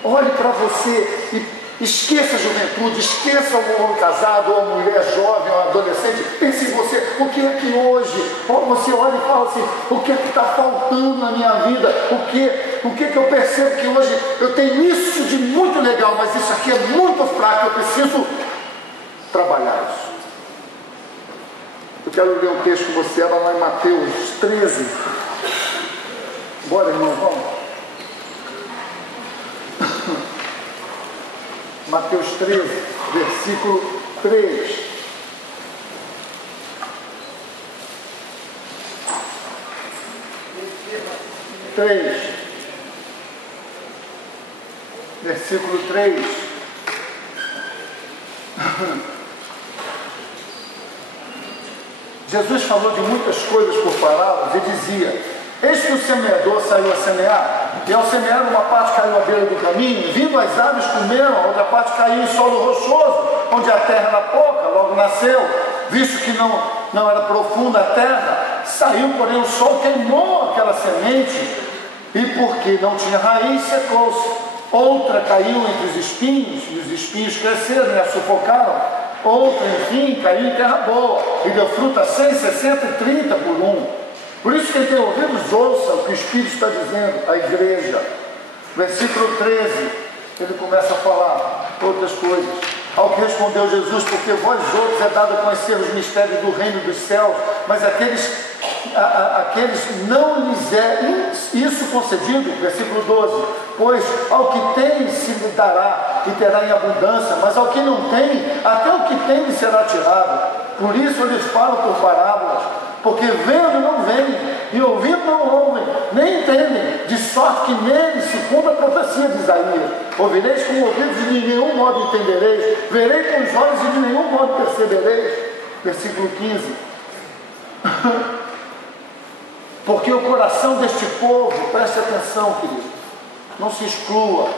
olhe para você e esqueça a juventude, esqueça o homem casado, ou a mulher jovem, ou adolescente. Pense em você, o que é que hoje, você olha e fala assim, o que é que está faltando na minha vida? O que é que eu percebo que hoje eu tenho isso de muito legal, mas isso aqui é muito fraco, eu preciso trabalhar isso. Eu quero ler um texto com você, ela lá em Mateus 13. Bora, irmão, vamos. Mateus 13, versículo 3. Versículo 3. Jesus falou de muitas coisas por parábolas e dizia: eis que o semeador saiu a semear, e ao semear uma parte caiu à beira do caminho, vindo as aves comeram, a outra parte caiu em solo rochoso, onde a terra era pouca, logo nasceu, visto que não era profunda a terra, saiu porém o sol, queimou aquela semente, e porque não tinha raiz, secou-se. Outra caiu entre os espinhos, e os espinhos cresceram e a sufocaram. Outra, enfim, caiu em terra boa, e deu fruta 100, 60 e 30 por um. Por isso, quem tem ouvidos, ouça o que o Espírito está dizendo à igreja. Versículo 13, ele começa a falar outras coisas. Ao que respondeu Jesus: porque vós outros é dado a conhecer os mistérios do reino dos céus, mas aqueles não lhes é isso concedido. Versículo 12: pois ao que tem se lhe dará e terá em abundância, mas ao que não tem, até o que tem lhe será tirado. Por isso eu lhes falo por parábolas, porque vendo não veem, e ouvindo não ouvem, nem entendem, de sorte que neles se cumpre a profecia de Isaías: ouvireis com ouvidos e de nenhum modo entendereis, verei com os olhos e de nenhum modo percebereis. Versículo 15: porque o coração deste povo, preste atenção, querido, não se exclua,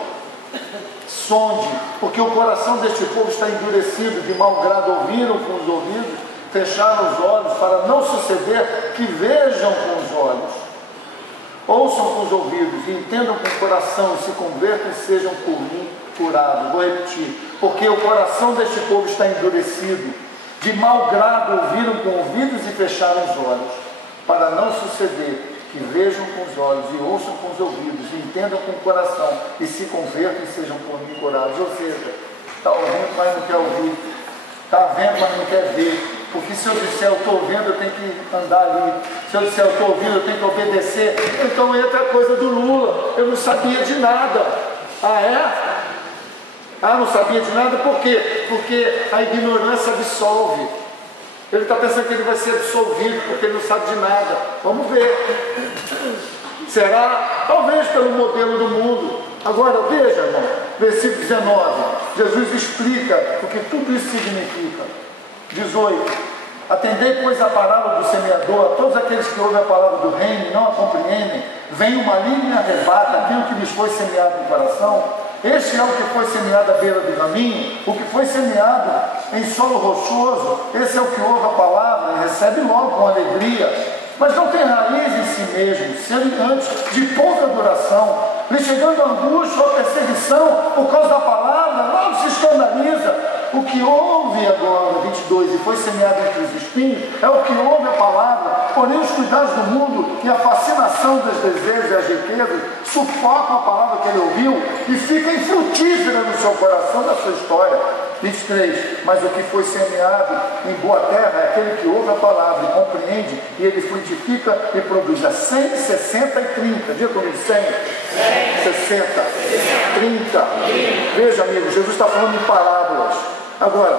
sonde, porque o coração deste povo está endurecido, de mau grado ouviram com os ouvidos, fecharam os olhos, para não suceder que vejam com os olhos, ouçam com os ouvidos, e entendam com o coração, e se convertam e sejam por mim curados. Vou repetir: porque o coração deste povo está endurecido, de mau grado ouviram com ouvidos e fecharam os olhos, para não suceder que vejam com os olhos e ouçam com os ouvidos, e entendam com o coração, e se convertam e sejam por mim curados. Ou seja, está ouvindo, mas não quer ouvir, está vendo, mas não quer ver. Porque se eu disser eu estou vendo, eu tenho que andar ali. Se eu disser eu estou ouvindo, eu tenho que obedecer. Então entra a coisa do Lula: eu não sabia de nada. Ah, é? Ah, não sabia de nada, por quê? Porque a ignorância absolve. Ele está pensando que ele vai ser absolvido porque ele não sabe de nada. Vamos ver. Será? Talvez pelo modelo do mundo. Agora veja, irmão, versículo 19. Jesus explica o que tudo isso significa. 18. Atendei, pois, a palavra do semeador. A todos aqueles que ouvem a palavra do reino e não a compreendem, vem o maligno e arrebata aquilo que lhes foi semeado no coração. Este é o que foi semeado à beira do caminho, o que foi semeado em solo rochoso. Esse é o que ouve a palavra e recebe logo com alegria, mas não tem raiz em si mesmo, sendo antes de pouca duração, lhe chegando a angústia ou perseguição por causa da palavra, logo se escandaliza. O que ouve agora, 22, e foi semeado entre os espinhos, é o que ouve a palavra, porém os cuidados do mundo e a fascinação dos desejos e as riquezas sufocam a palavra que ele ouviu e fica infrutífera no seu coração, da sua história. 23, mas o que foi semeado em boa terra é aquele que ouve a palavra e compreende, e ele frutifica e produz a 100, 60 e 30. Diga comigo, 100, 60, 30. Veja, amigo, Jesus está falando em parábolas. Agora,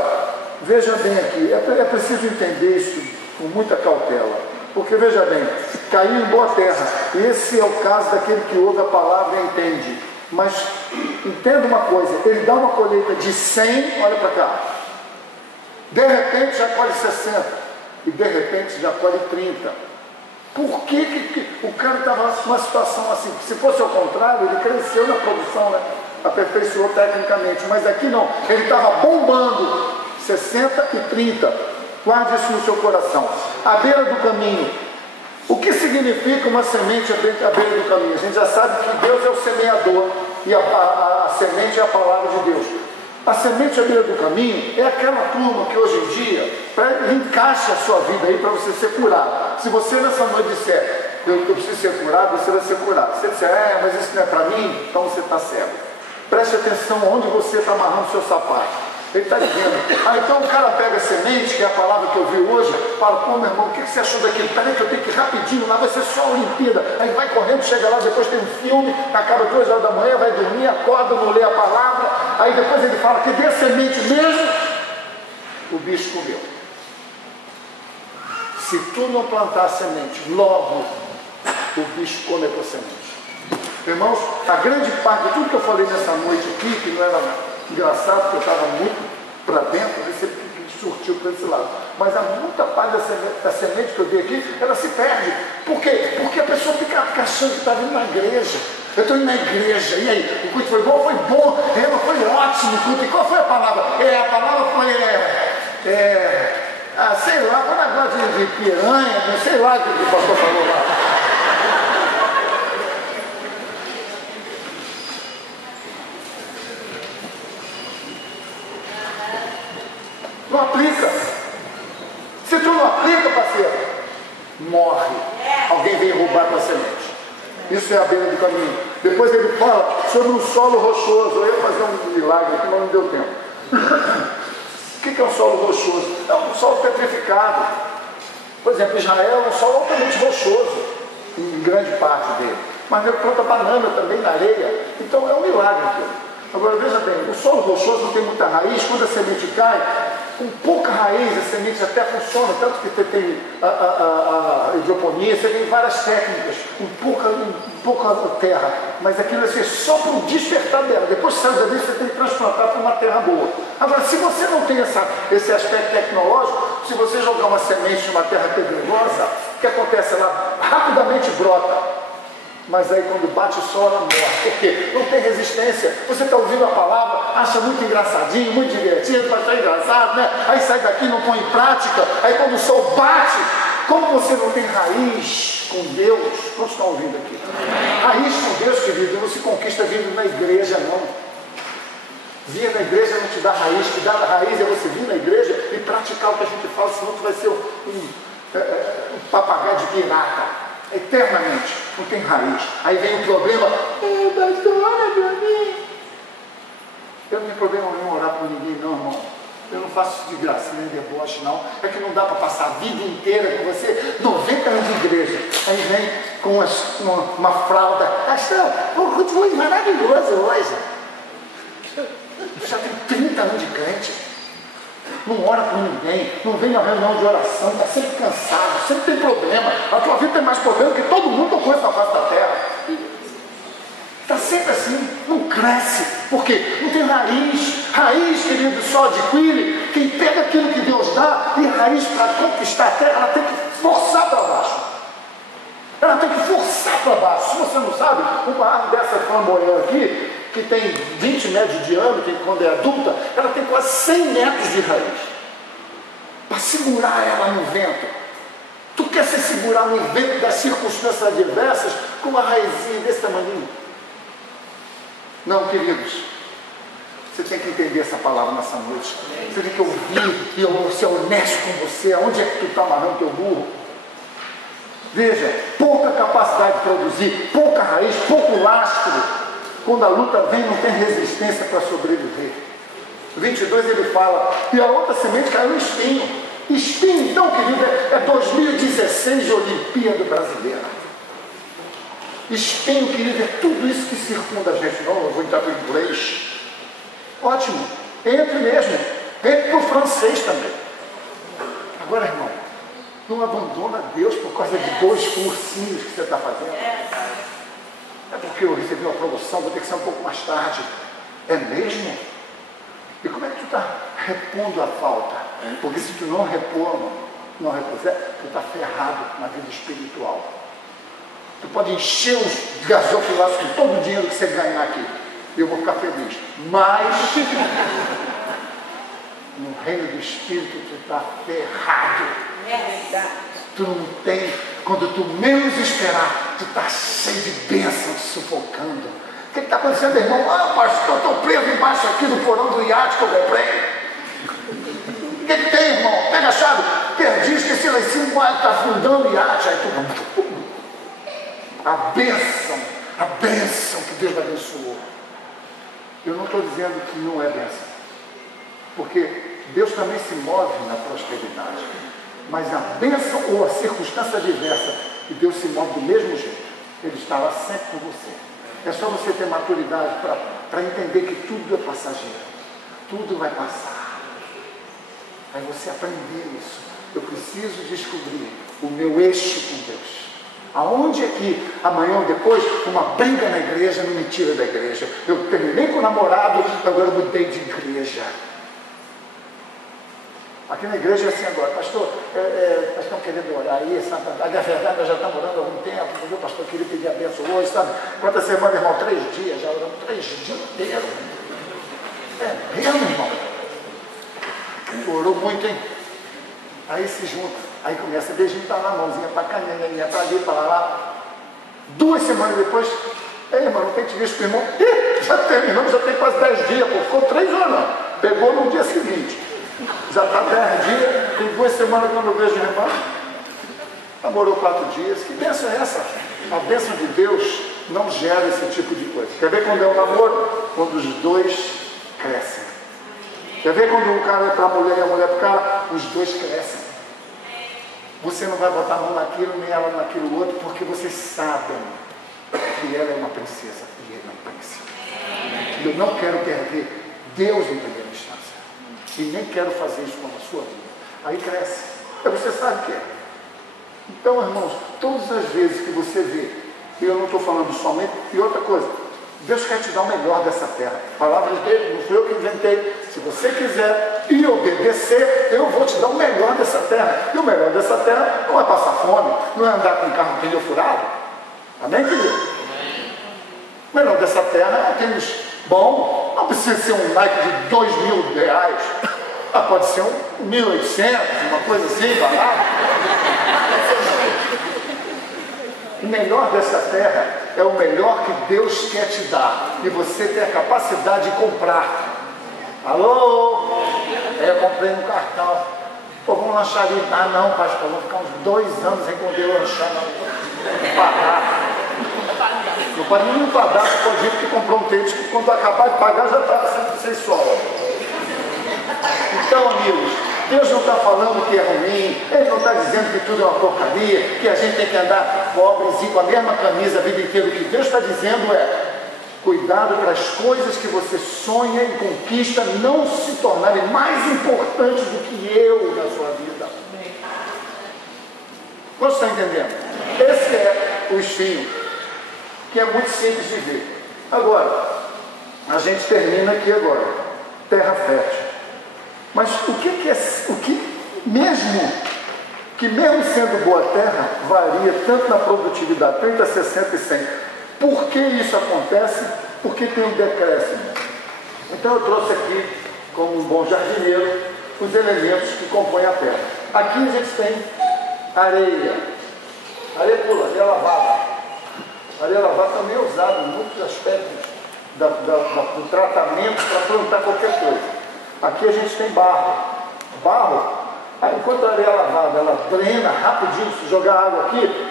veja bem aqui, é preciso entender isso com muita cautela, porque veja bem, caiu em boa terra, esse é o caso daquele que ouve a palavra e entende, mas entenda uma coisa, ele dá uma colheita de 100, olha para cá, de repente já colhe 60, e de repente já colhe 30, por que o cara estava numa situação assim? Se fosse ao contrário, ele cresceu na produção, né? Aperfeiçoou tecnicamente, mas aqui não, ele estava bombando 60 e 30. Guarde isso no seu coração. À beira do caminho. O que significa uma semente à beira do caminho? A gente já sabe que Deus é o semeador e a semente é a palavra de Deus. A semente à beira do caminho é aquela turma que hoje em dia encaixa a sua vida aí para você ser curado. Se você nessa noite disser, eu preciso ser curado, você vai ser curado. Se você disser, mas isso não é para mim, então você está cego. Preste atenção onde você está amarrando o seu sapato. Ele está dizendo, então o cara pega a semente, que é a palavra que eu vi hoje, fala, pô, meu irmão, o que você achou daquilo? Peraí que eu tenho que ir rapidinho, lá vai ser só a Olimpíada. Aí vai correndo, chega lá, depois tem um filme, acaba 2 horas da manhã, vai dormir, acorda, não lê a palavra. Aí depois ele fala que dê a semente mesmo, o bicho comeu. Se tu não plantar a semente, logo o bicho come a tua semente. Irmãos, a grande parte de tudo que eu falei nessa noite aqui, que não era engraçado, porque eu estava muito para dentro, você surtiu para esse lado. Mas a muita parte da semente que eu dei aqui, ela se perde. Por quê? Porque a pessoa fica achando que está vindo na igreja. Eu estou indo na igreja, e aí? O culto foi bom? Foi bom. Foi ótimo o culto. E qual foi a palavra? A palavra foi, sei lá, foi um negócio de piranha, não sei lá o que o pastor falou lá. Não aplica. Se tu não aplica, parceiro, morre. Alguém vem roubar tua semente. Isso é a beira do caminho. Depois ele fala sobre um solo rochoso. Eu ia fazer um milagre aqui, mas não deu tempo. O que é um solo rochoso? É um solo petrificado. Por exemplo, Israel é um solo altamente rochoso, em grande parte dele. Mas ele planta banana também na areia. Então é um milagre aquilo. Agora veja bem, o solo rochoso não tem muita raiz, quando a semente cai, com pouca raiz a semente até funciona, tanto que tem a hidroponia, você tem várias técnicas, com pouca terra, mas aquilo vai ser só para o despertar dela, depois que sai dali você tem que transplantar para uma terra boa. Agora, se você não tem esse aspecto tecnológico, se você jogar uma semente numa terra pedregosa, o que acontece? Ela rapidamente brota. Mas aí quando bate o sol ela morre. Por quê? Não tem resistência. Você está ouvindo a palavra, acha muito engraçadinho, muito divertido, vai estar engraçado, né? Aí sai daqui, não põe em prática. Aí quando o sol bate, como você não tem raiz com Deus, quantos estão ouvindo aqui? Raiz com Deus, querido, não se conquista vindo na igreja, não. Vir na igreja não te dá raiz, te dá raiz é você vir na igreja e praticar o que a gente fala, senão tu vai ser um papagaio de pirata. Eternamente, não tem raiz. Aí vem o problema, pastor, ora para mim. Eu não tenho problema nenhum orar por ninguém, não, irmão. Eu não faço isso de graça, nem deboche, não. É que não dá para passar a vida inteira com você, 90 anos de igreja. Aí vem com uma fralda. Pastor, o culto foi maravilhoso hoje. Eu já tenho 30 anos de crente. não ora por ninguém, não vem na reunião de oração, está sempre cansado, sempre tem problema, a tua vida tem mais problema que todo mundo ou coisa na face da terra. Está sempre assim, não cresce, porque não tem raiz. Raiz, querido, só adquire quem pega aquilo que Deus dá, e raiz para conquistar a terra, ela tem que forçar para baixo. Ela tem que forçar para baixo. Se você não sabe, uma árvore dessa flamboyante aqui, que tem 20 metros de diâmetro, quando é adulta, ela tem quase 100 metros de raiz. Para segurar ela no vento. Tu quer se segurar no vento das circunstâncias adversas com uma raizinha desse tamanho? Não, queridos. Você tem que entender essa palavra nessa noite. Você tem que ouvir e eu ser honesto com você. Aonde é que tu está amarrando teu burro? Veja, pouca capacidade de produzir, pouca raiz, pouco lastro. Quando a luta vem, não tem resistência para sobreviver. 22 ele fala, e a outra semente caiu no espinho. Espinho, então, querido, é 2016 de Olimpíada Brasileira. Espinho, querido, é tudo isso que circunda a gente. Não, eu vou entrar para o inglês. Ótimo, entre mesmo. Entre para o francês também. Agora, irmão, não abandona Deus por causa de 2 cursinhos que você está fazendo. É porque eu recebi uma promoção, vou ter que ser um pouco mais tarde. É mesmo? E como é que tu está repondo a falta? Porque se tu não repor, não repuser, tu está ferrado na vida espiritual. Tu pode encher os gasofilados com todo o dinheiro que você ganhar aqui. E eu vou ficar feliz. Mas no reino do Espírito tu está ferrado. É verdade. Tu não tem, quando tu menos esperar, tu está cheio de bênçãos te sufocando. O que está acontecendo, irmão? Ah, pastor, eu estou preso embaixo aqui do porão do iate que eu comprei. O que tem, irmão? Pega a chave. Perdi, esqueci lá em cima, está afundando o iate. Aí tu... A bênção que Deus abençoou. Eu não estou dizendo que não é bênção. Porque Deus também se move na prosperidade. Mas a bênção ou a circunstância adversa, que Deus se move do mesmo jeito. Ele está lá sempre com você. É só você ter maturidade para entender que tudo é passageiro. Tudo vai passar. Aí você aprender isso. Eu preciso descobrir o meu eixo com Deus. Aonde é que amanhã ou depois uma briga na igreja não me tira da igreja? Eu terminei com o namorado, agora mudei de igreja. Aqui na igreja é assim agora, pastor, nós estamos querendo orar aí, sabe? Na verdade nós já estamos orando há algum tempo, entendeu, pastor? Eu queria pedir a bênção hoje, sabe? Quantas semanas, irmão? 3 dias, já oramos 3 dias inteiros. É mesmo, irmão? Orou muito, hein? Aí se junta. Aí começa a beijinho, tá lá, mãozinha para cá, nhanhanha para ali, para lá. 2 semanas depois, irmão, não tem te visto com o irmão? Já terminamos, já tem quase 10 dias, pô. Ficou 3 horas, não. Pegou no dia seguinte. Já está 10 dias, tem 2 semanas que eu não vejo o irmão. Namorou 4 dias. Que bênção é essa? A bênção de Deus não gera esse tipo de coisa. Quer ver quando é um namoro? Quando os 2 crescem. Quer ver quando um cara é para a mulher e a mulher para o cara? Os 2 crescem. Você não vai botar a mão naquilo, nem ela naquilo outro, porque vocês sabem que ela é uma princesa e ele é um príncipe. Eu não quero perder Deus em primeira instância. E nem quero fazer isso com a sua vida. Aí cresce. Aí você sabe o que é. Então, irmãos, todas as vezes que você vê, e eu não estou falando somente, e outra coisa, Deus quer te dar o melhor dessa terra. Palavras dele, não fui eu que inventei. Se você quiser e obedecer, eu vou te dar o melhor dessa terra. E o melhor dessa terra não é passar fome, não é andar com um carro com pneu furado. Amém, querido? O melhor dessa terra é um tênis bom, não precisa ser um Nike de R$2.000. Pode ser um 1.800, uma coisa assim, barato. O melhor dessa terra é o melhor que Deus quer te dar. E você tem a capacidade de comprar. Alô? Eu comprei um cartão. Pô, vamos lanchar ali. Ah, não, pastor, vou ficar uns 2 anos sem poder lanchar. Não pagar. Não pode nem pagar, você pode ir porque comprou um tênis que quando acabar de pagar já está sem sola. Então, amigos, Deus não está falando que é ruim, Ele não está dizendo que tudo é uma porcaria, que a gente tem que andar pobres e com a mesma camisa a vida inteira. O que Deus está dizendo é, Cuidado para as coisas que você sonha e conquista não se tornarem mais importantes do que eu na sua vida. Você está entendendo? Esse é o espinho, que é muito simples de ver. Agora, a gente termina aqui agora. Terra fértil. Mas mesmo sendo boa terra, varia tanto na produtividade, 30, 60 e 100. Por que isso acontece? Porque tem um decréscimo. Então eu trouxe aqui, como um bom jardineiro, os elementos que compõem a terra. Aqui a gente tem areia. Areia pula, areia lavada. Areia lavada também é usada em muitos aspectos do tratamento para plantar qualquer coisa. Aqui a gente tem barro. Barro, enquanto a areia lavada ela drena rapidinho, se jogar água aqui,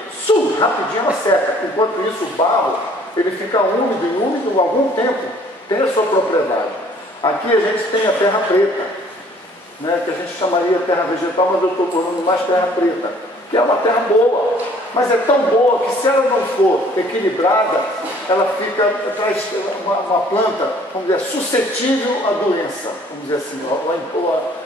rapidinho ela seca. Enquanto isso o barro, ele fica úmido, e úmido algum tempo, tem a sua propriedade. Aqui a gente tem a terra preta, né, que a gente chamaria terra vegetal, mas eu estou falando mais terra preta, que é uma terra boa, mas é tão boa que se ela não for equilibrada, ela traz uma planta, vamos dizer, suscetível à doença, vamos dizer assim,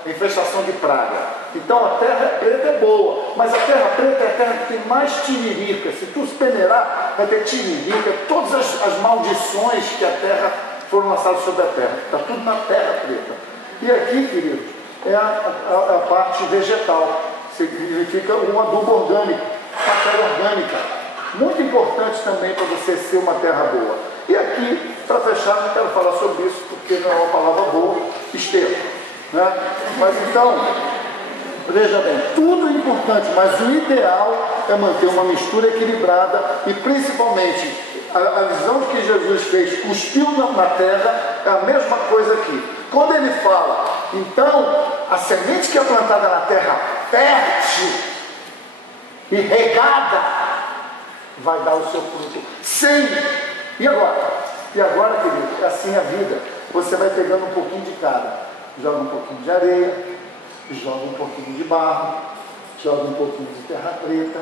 a infestação de praga. Então a terra preta é boa, mas a terra preta é a terra que tem mais tiririca. Se tu peneirar, vai ter tiririca, todas as maldições que a terra foram lançadas sobre a terra. Está tudo na terra preta. E aqui, queridos, é a parte vegetal. Significa um adubo orgânico, matéria orgânica. Muito importante também para você ser uma terra boa. E aqui, para fechar, não quero falar sobre isso, porque não é uma palavra boa, esterco. Né? Mas então, veja bem, tudo é importante, mas o ideal é manter uma mistura equilibrada e principalmente a visão que Jesus fez, cuspiu na terra, é a mesma coisa aqui. Quando ele fala, então, a semente que é plantada na terra fértil e regada, vai dar o seu fruto. Sim! E agora? E agora, querido, é assim a vida. Você vai pegando um pouquinho de cada. Joga um pouquinho de areia, joga um pouquinho de barro, joga um pouquinho de terra preta,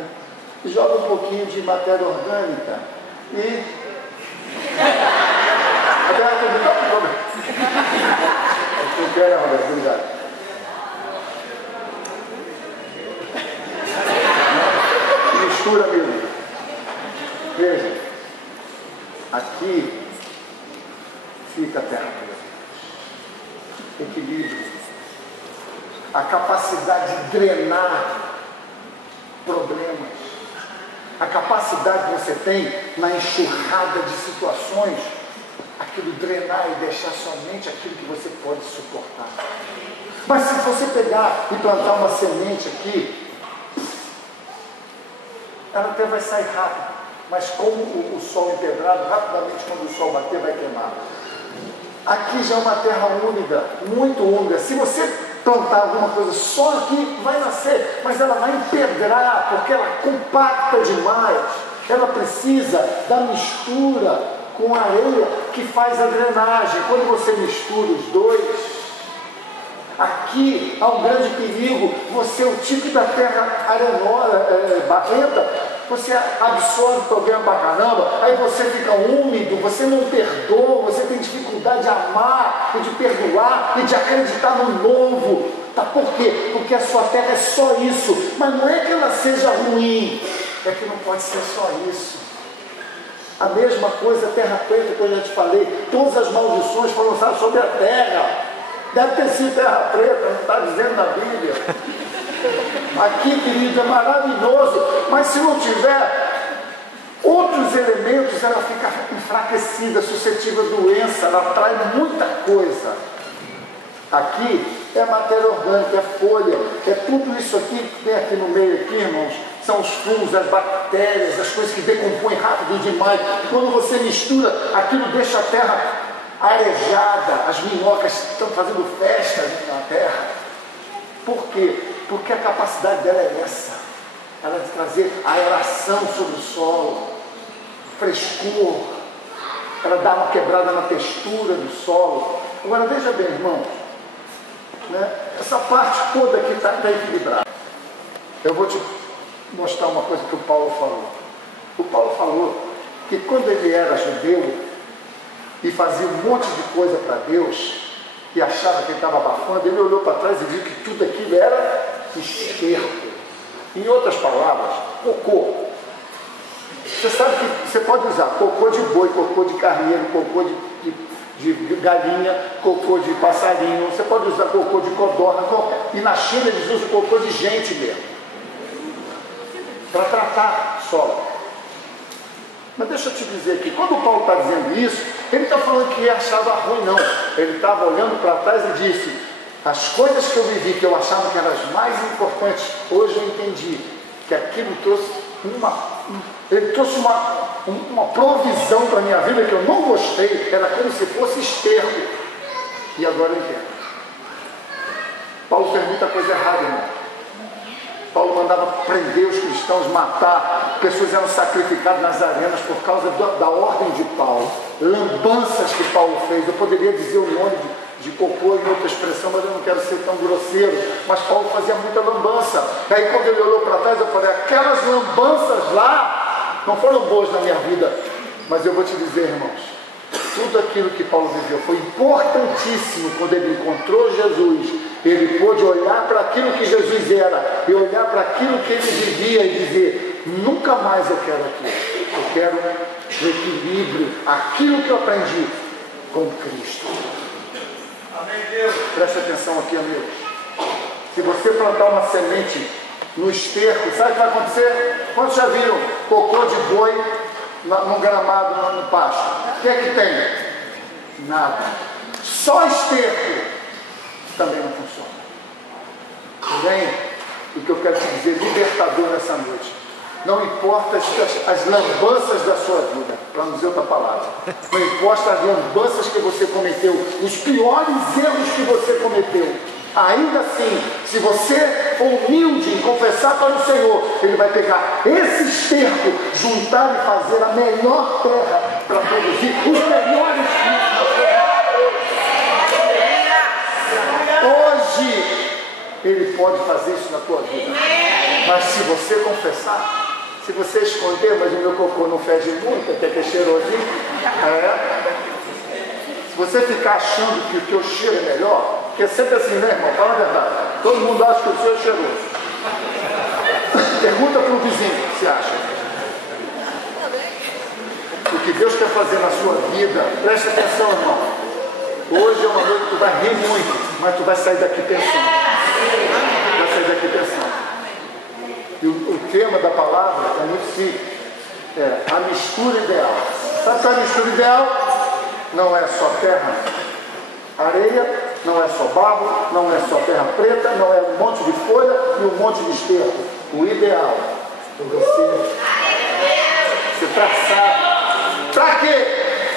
joga um pouquinho de matéria orgânica e... Roberto, obrigado. Mistura mesmo. Veja, aqui fica a terra preta. Equilíbrio. A capacidade de drenar problemas. A capacidade que você tem na enxurrada de situações, aquilo drenar e deixar somente aquilo que você pode suportar. Mas se você pegar e plantar uma semente aqui, ela até vai sair rápido, mas como o sol empedrado, rapidamente quando o sol bater vai queimar. Aqui já é uma terra úmida, muito úmida. Se você plantar alguma coisa só aqui, vai nascer, mas ela vai empedrar, porque ela compacta demais. Ela precisa da mistura com a areia que faz a drenagem. Quando você mistura os dois, aqui há um grande perigo. Você, o tipo da terra arenosa, barrenta, você absorve problema pra caramba, aí você fica úmido, você não perdoa, você tem dificuldade de amar, e de perdoar, e de acreditar no novo. Tá? Por quê? Porque a sua terra é só isso. Mas não é que ela seja ruim, é que não pode ser só isso. A mesma coisa, a terra preta que eu já te falei, todas as maldições foram lançadas sobre a terra. Deve ter sido terra preta, não está dizendo na Bíblia. Aqui, querido, é maravilhoso, mas se não tiver outros elementos, ela fica enfraquecida, suscetível a doença, ela atrai muita coisa. Aqui é matéria orgânica, é folha, é tudo isso aqui que tem aqui no meio, aqui, irmãos, são os fungos, as bactérias, as coisas que decompõem rápido demais. E quando você mistura, aquilo deixa a terra arejada, as minhocas estão fazendo festa na terra. Por quê? Porque a capacidade dela é essa, ela é de trazer aeração sobre o solo, frescor, ela dá uma quebrada na textura do solo. Agora veja bem, irmãos, né? Essa parte toda aqui está equilibrada. Eu vou te mostrar uma coisa que o Paulo falou. O Paulo falou que quando ele era judeu, e fazia um monte de coisa para Deus, e achava que ele estava abafando, ele olhou para trás e viu que tudo aquilo era esterco. Em outras palavras, cocô. Você sabe que você pode usar cocô de boi, cocô de carneiro, cocô de galinha, cocô de passarinho, você pode usar cocô de codorna, e na China eles usam cocô de gente mesmo, para tratar solo. Mas deixa eu te dizer aqui, quando o Paulo está dizendo isso, ele está falando que achava ruim, não. Ele estava olhando para trás e disse, as coisas que eu vivi, que eu achava que eram as mais importantes, hoje eu entendi que aquilo trouxe ele trouxe uma provisão para a minha vida que eu não gostei, era como se fosse esterco. E agora eu entendo. Paulo fez muita coisa errada, irmão. Paulo mandava prender os cristãos, matar, pessoas eram sacrificadas nas arenas por causa da ordem de Paulo, lambanças que Paulo fez. Eu poderia dizer o nome de cocô em outra expressão, mas eu não quero ser tão grosseiro, mas Paulo fazia muita lambança. Daí quando ele olhou para trás, eu falei, aquelas lambanças lá não foram boas na minha vida, mas eu vou te dizer, irmãos, tudo aquilo que Paulo viveu foi importantíssimo. Quando ele encontrou Jesus, ele pôde olhar para aquilo que Jesus era e olhar para aquilo que ele vivia e dizer, nunca mais eu quero aquilo, eu quero o equilíbrio, aquilo que eu aprendi com Cristo. Amém, Deus. Preste atenção aqui, amigos. Se você plantar uma semente no esterco, sabe o que vai acontecer? Quantos já viram cocô de boi no gramado, no pasto? O que é que tem? Nada. Só esterco também não funciona. Porém, o que eu quero te dizer, libertador nessa noite, não importa as lambanças da sua vida, para não dizer outra palavra, não importa as lambanças que você cometeu, os piores erros que você cometeu, ainda assim, se você for humilde em confessar para o Senhor, Ele vai pegar esse esterco, juntar e fazer a melhor terra para produzir os melhores frutos. Hoje, Ele pode fazer isso na tua vida. Mas se você confessar, se você esconder, mas o meu cocô não fede muito, até que é cheirosinho, se você ficar achando que o teu cheiro é melhor, porque é sempre assim, né, irmão? Fala a verdade. Todo mundo acha que o seu é cheiroso. Pergunta para o vizinho o que você acha. O que Deus quer fazer na sua vida, preste atenção, irmão. Hoje é uma noite que tu vai rir muito, mas tu vai sair daqui pensando. Vai sair daqui pensando. E o tema da palavra é muito simples. É a mistura ideal. Sabe qual é a mistura ideal? Não é só terra, areia, não é só barro, não é só terra preta, não é um monte de folha e um monte de esterco. O ideal é você traçar. Para quê?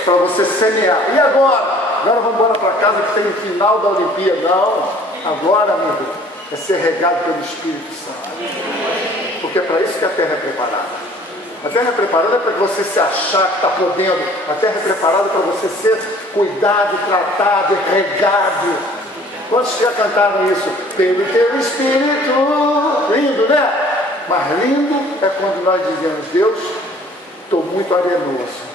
Para você semear. E agora? Agora vamos embora para casa que tem o final da Olimpíada. Não. Agora, amigo, é ser regado pelo Espírito Santo. Porque é para isso que a terra é preparada. A terra é preparada para você se achar que está podendo. A terra é preparada para você ser cuidado, tratado, regado. Quantos já cantaram isso? Pelo teu Espírito. Lindo, né? Mas lindo é quando nós dizemos, Deus, estou muito arenoso.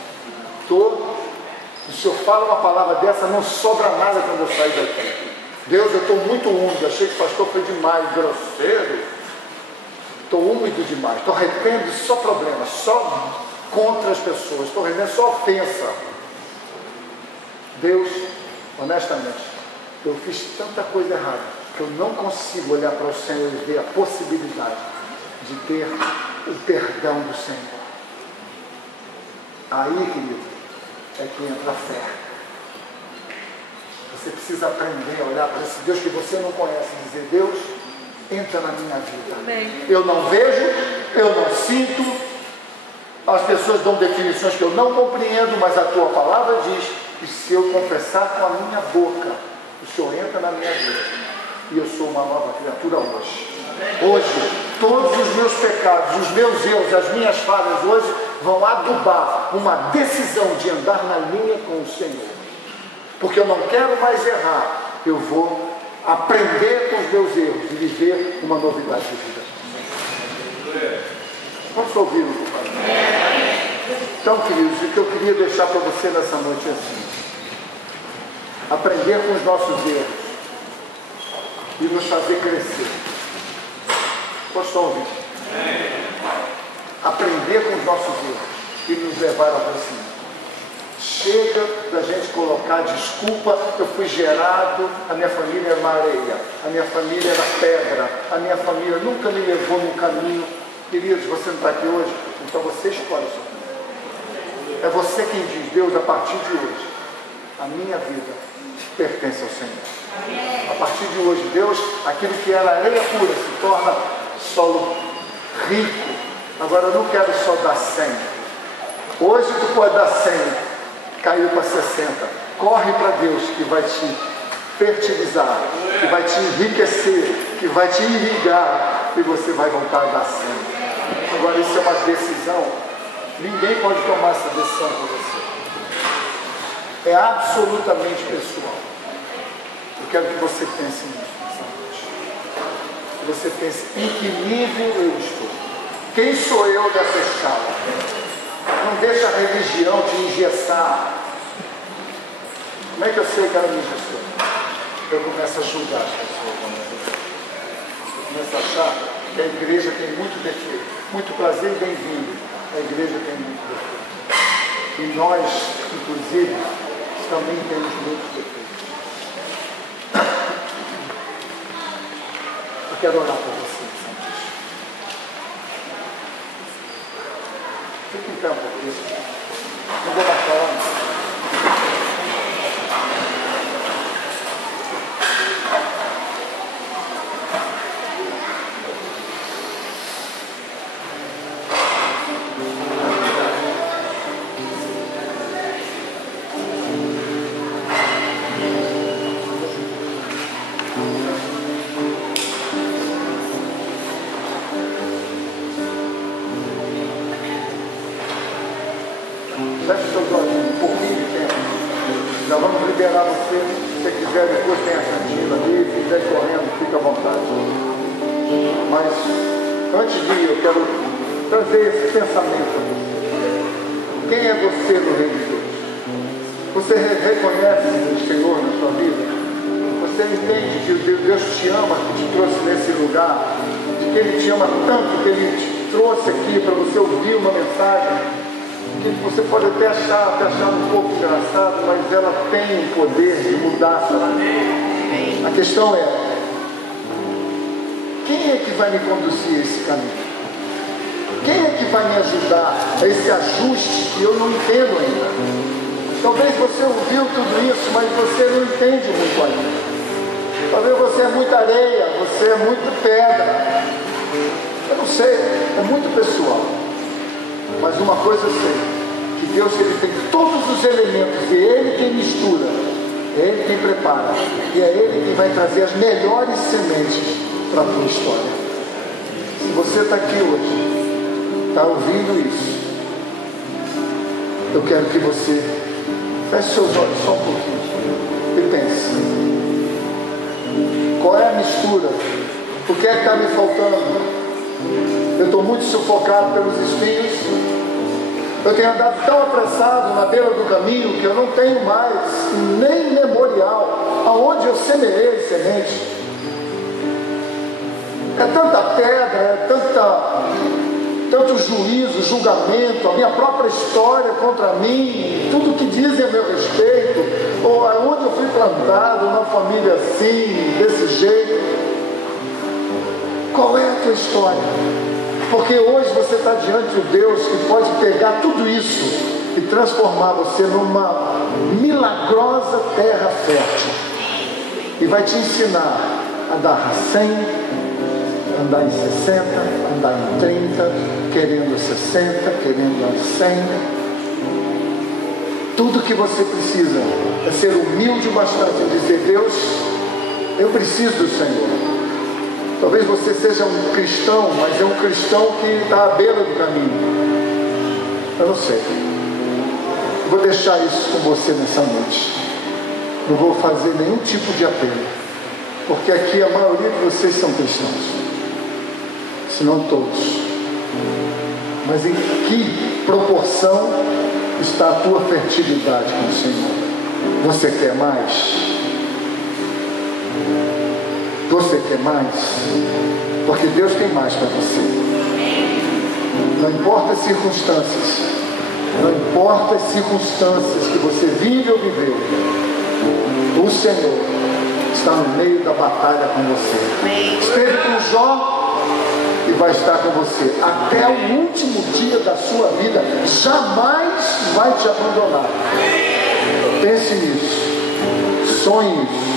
O Senhor fala uma palavra dessa, não sobra nada quando eu sair daqui. Deus, eu estou muito úmido. Achei que o pastor foi demais, grosseiro. Estou úmido demais. Estou arrependendo só problemas, só contra as pessoas. Estou arrependendo só ofensa. Deus, honestamente, eu fiz tanta coisa errada que eu não consigo olhar para o Senhor e ver a possibilidade de ter o perdão do Senhor. Aí, querido, é que entra a fé. Você precisa aprender a olhar para esse Deus que você não conhece e dizer, Deus, entra na minha vida. Amém. Eu não vejo, eu não sinto, as pessoas dão definições que eu não compreendo, mas a tua palavra diz que se eu confessar com a minha boca, o Senhor entra na minha vida e eu sou uma nova criatura hoje. Hoje, todos os meus pecados, os meus erros, as minhas falhas hoje vão adubar uma decisão de andar na linha com o Senhor. Porque eu não quero mais errar, eu vou aprender com os meus erros e viver uma novidade de vida. Vamos ouvir o que eu falo. Então, queridos, o que eu queria deixar para você nessa noite é assim: aprender com os nossos erros e nos fazer crescer. Gostou, ouvindo? Aprender com os nossos erros e nos levar ao crescimento. Chega da gente colocar desculpa: eu fui gerado, a minha família era uma areia, a minha família era pedra, a minha família nunca me levou num caminho. Queridos, você não está aqui hoje, então você escolhe o seu caminho. É você quem diz: Deus, a partir de hoje, a minha vida pertence ao Senhor. A partir de hoje, Deus, aquilo que era areia pura se torna solo rico. Agora eu não quero só dar 100. Hoje tu pode dar 100, caiu para 60. Corre para Deus, que vai te fertilizar, que vai te enriquecer, que vai te irrigar, e você vai voltar a dar 100. Agora isso é uma decisão. Ninguém pode tomar essa decisão por você. É absolutamente pessoal. Eu quero que você pense nisso nessa noite. Que você pense: em que nível eu estou? Quem sou eu nessa escala? Não deixa a religião te engessar. Como é que eu sei que ela me engessou? Eu começo a julgar as pessoas. Eu começo a achar que a igreja tem muito defeito. Muito prazer e bem-vindo. A igreja tem muito defeito. E nós, inclusive, também temos muitos defeitos. Eu quero orar por você, Santos. Fique em campo por isso. Não vou mais falar, não. Feche seus olhos um pouquinho de tempo. Já vamos liberar você. Se você quiser, depois tem a cantina ali. Se quiser correndo, fica à vontade. Mas, antes de ir, eu quero trazer esse pensamento a você. Quem é você no reino de Deus? Você reconhece o Senhor na sua vida? Você entende que Deus te ama, que te trouxe nesse lugar? Que Ele te ama tanto que Ele te trouxe aqui para você ouvir uma mensagem que você pode até achar um pouco engraçado, mas ela tem o poder de mudar a sua vida. A questão é: quem é que vai me conduzir a esse caminho? Quem é que vai me ajudar a esse ajuste que eu não entendo ainda? Talvez você ouviu tudo isso, mas você não entende muito ainda. Talvez você é muita areia, você é muito pedra. Eu não sei, é muito pessoal. Mas uma coisa eu sei: que Deus, Ele tem todos os elementos, e é Ele quem mistura, é Ele quem prepara, e é Ele quem vai trazer as melhores sementes para a tua história. Se você está aqui hoje, está ouvindo isso, eu quero que você feche seus olhos só um pouquinho e pense: qual é a mistura? O que é que está me faltando? Eu estou muito sufocado pelos espinhos. Eu tenho andado tão apressado na beira do caminho que eu não tenho mais nem memorial aonde eu semeei semente. É tanta pedra, é tanto juízo, julgamento, a minha própria história contra mim, tudo que dizem a meu respeito, ou aonde eu fui plantado, uma família assim, desse jeito. Qual é a tua história? Porque hoje você está diante de Deus que pode pegar tudo isso e transformar você numa milagrosa terra fértil. E vai te ensinar a dar 100, andar em 60, andar em 30, querendo 60, querendo 100. Tudo que você precisa é ser humilde bastante e dizer: Deus, eu preciso do Senhor. Talvez você seja um cristão, mas é um cristão que está à beira do caminho. Eu não sei. Eu vou deixar isso com você nessa noite. Não vou fazer nenhum tipo de apelo, porque aqui a maioria de vocês são cristãos, se não todos. Mas em que proporção está a tua fertilidade com o Senhor? Você quer mais? Você quer mais? Porque Deus tem mais para você. Não importa as circunstâncias, não importa as circunstâncias que você vive ou viveu, o Senhor está no meio da batalha com você. Esteve com Jó e vai estar com você até o último dia da sua vida. Jamais vai te abandonar. Pense nisso, sonhe nisso.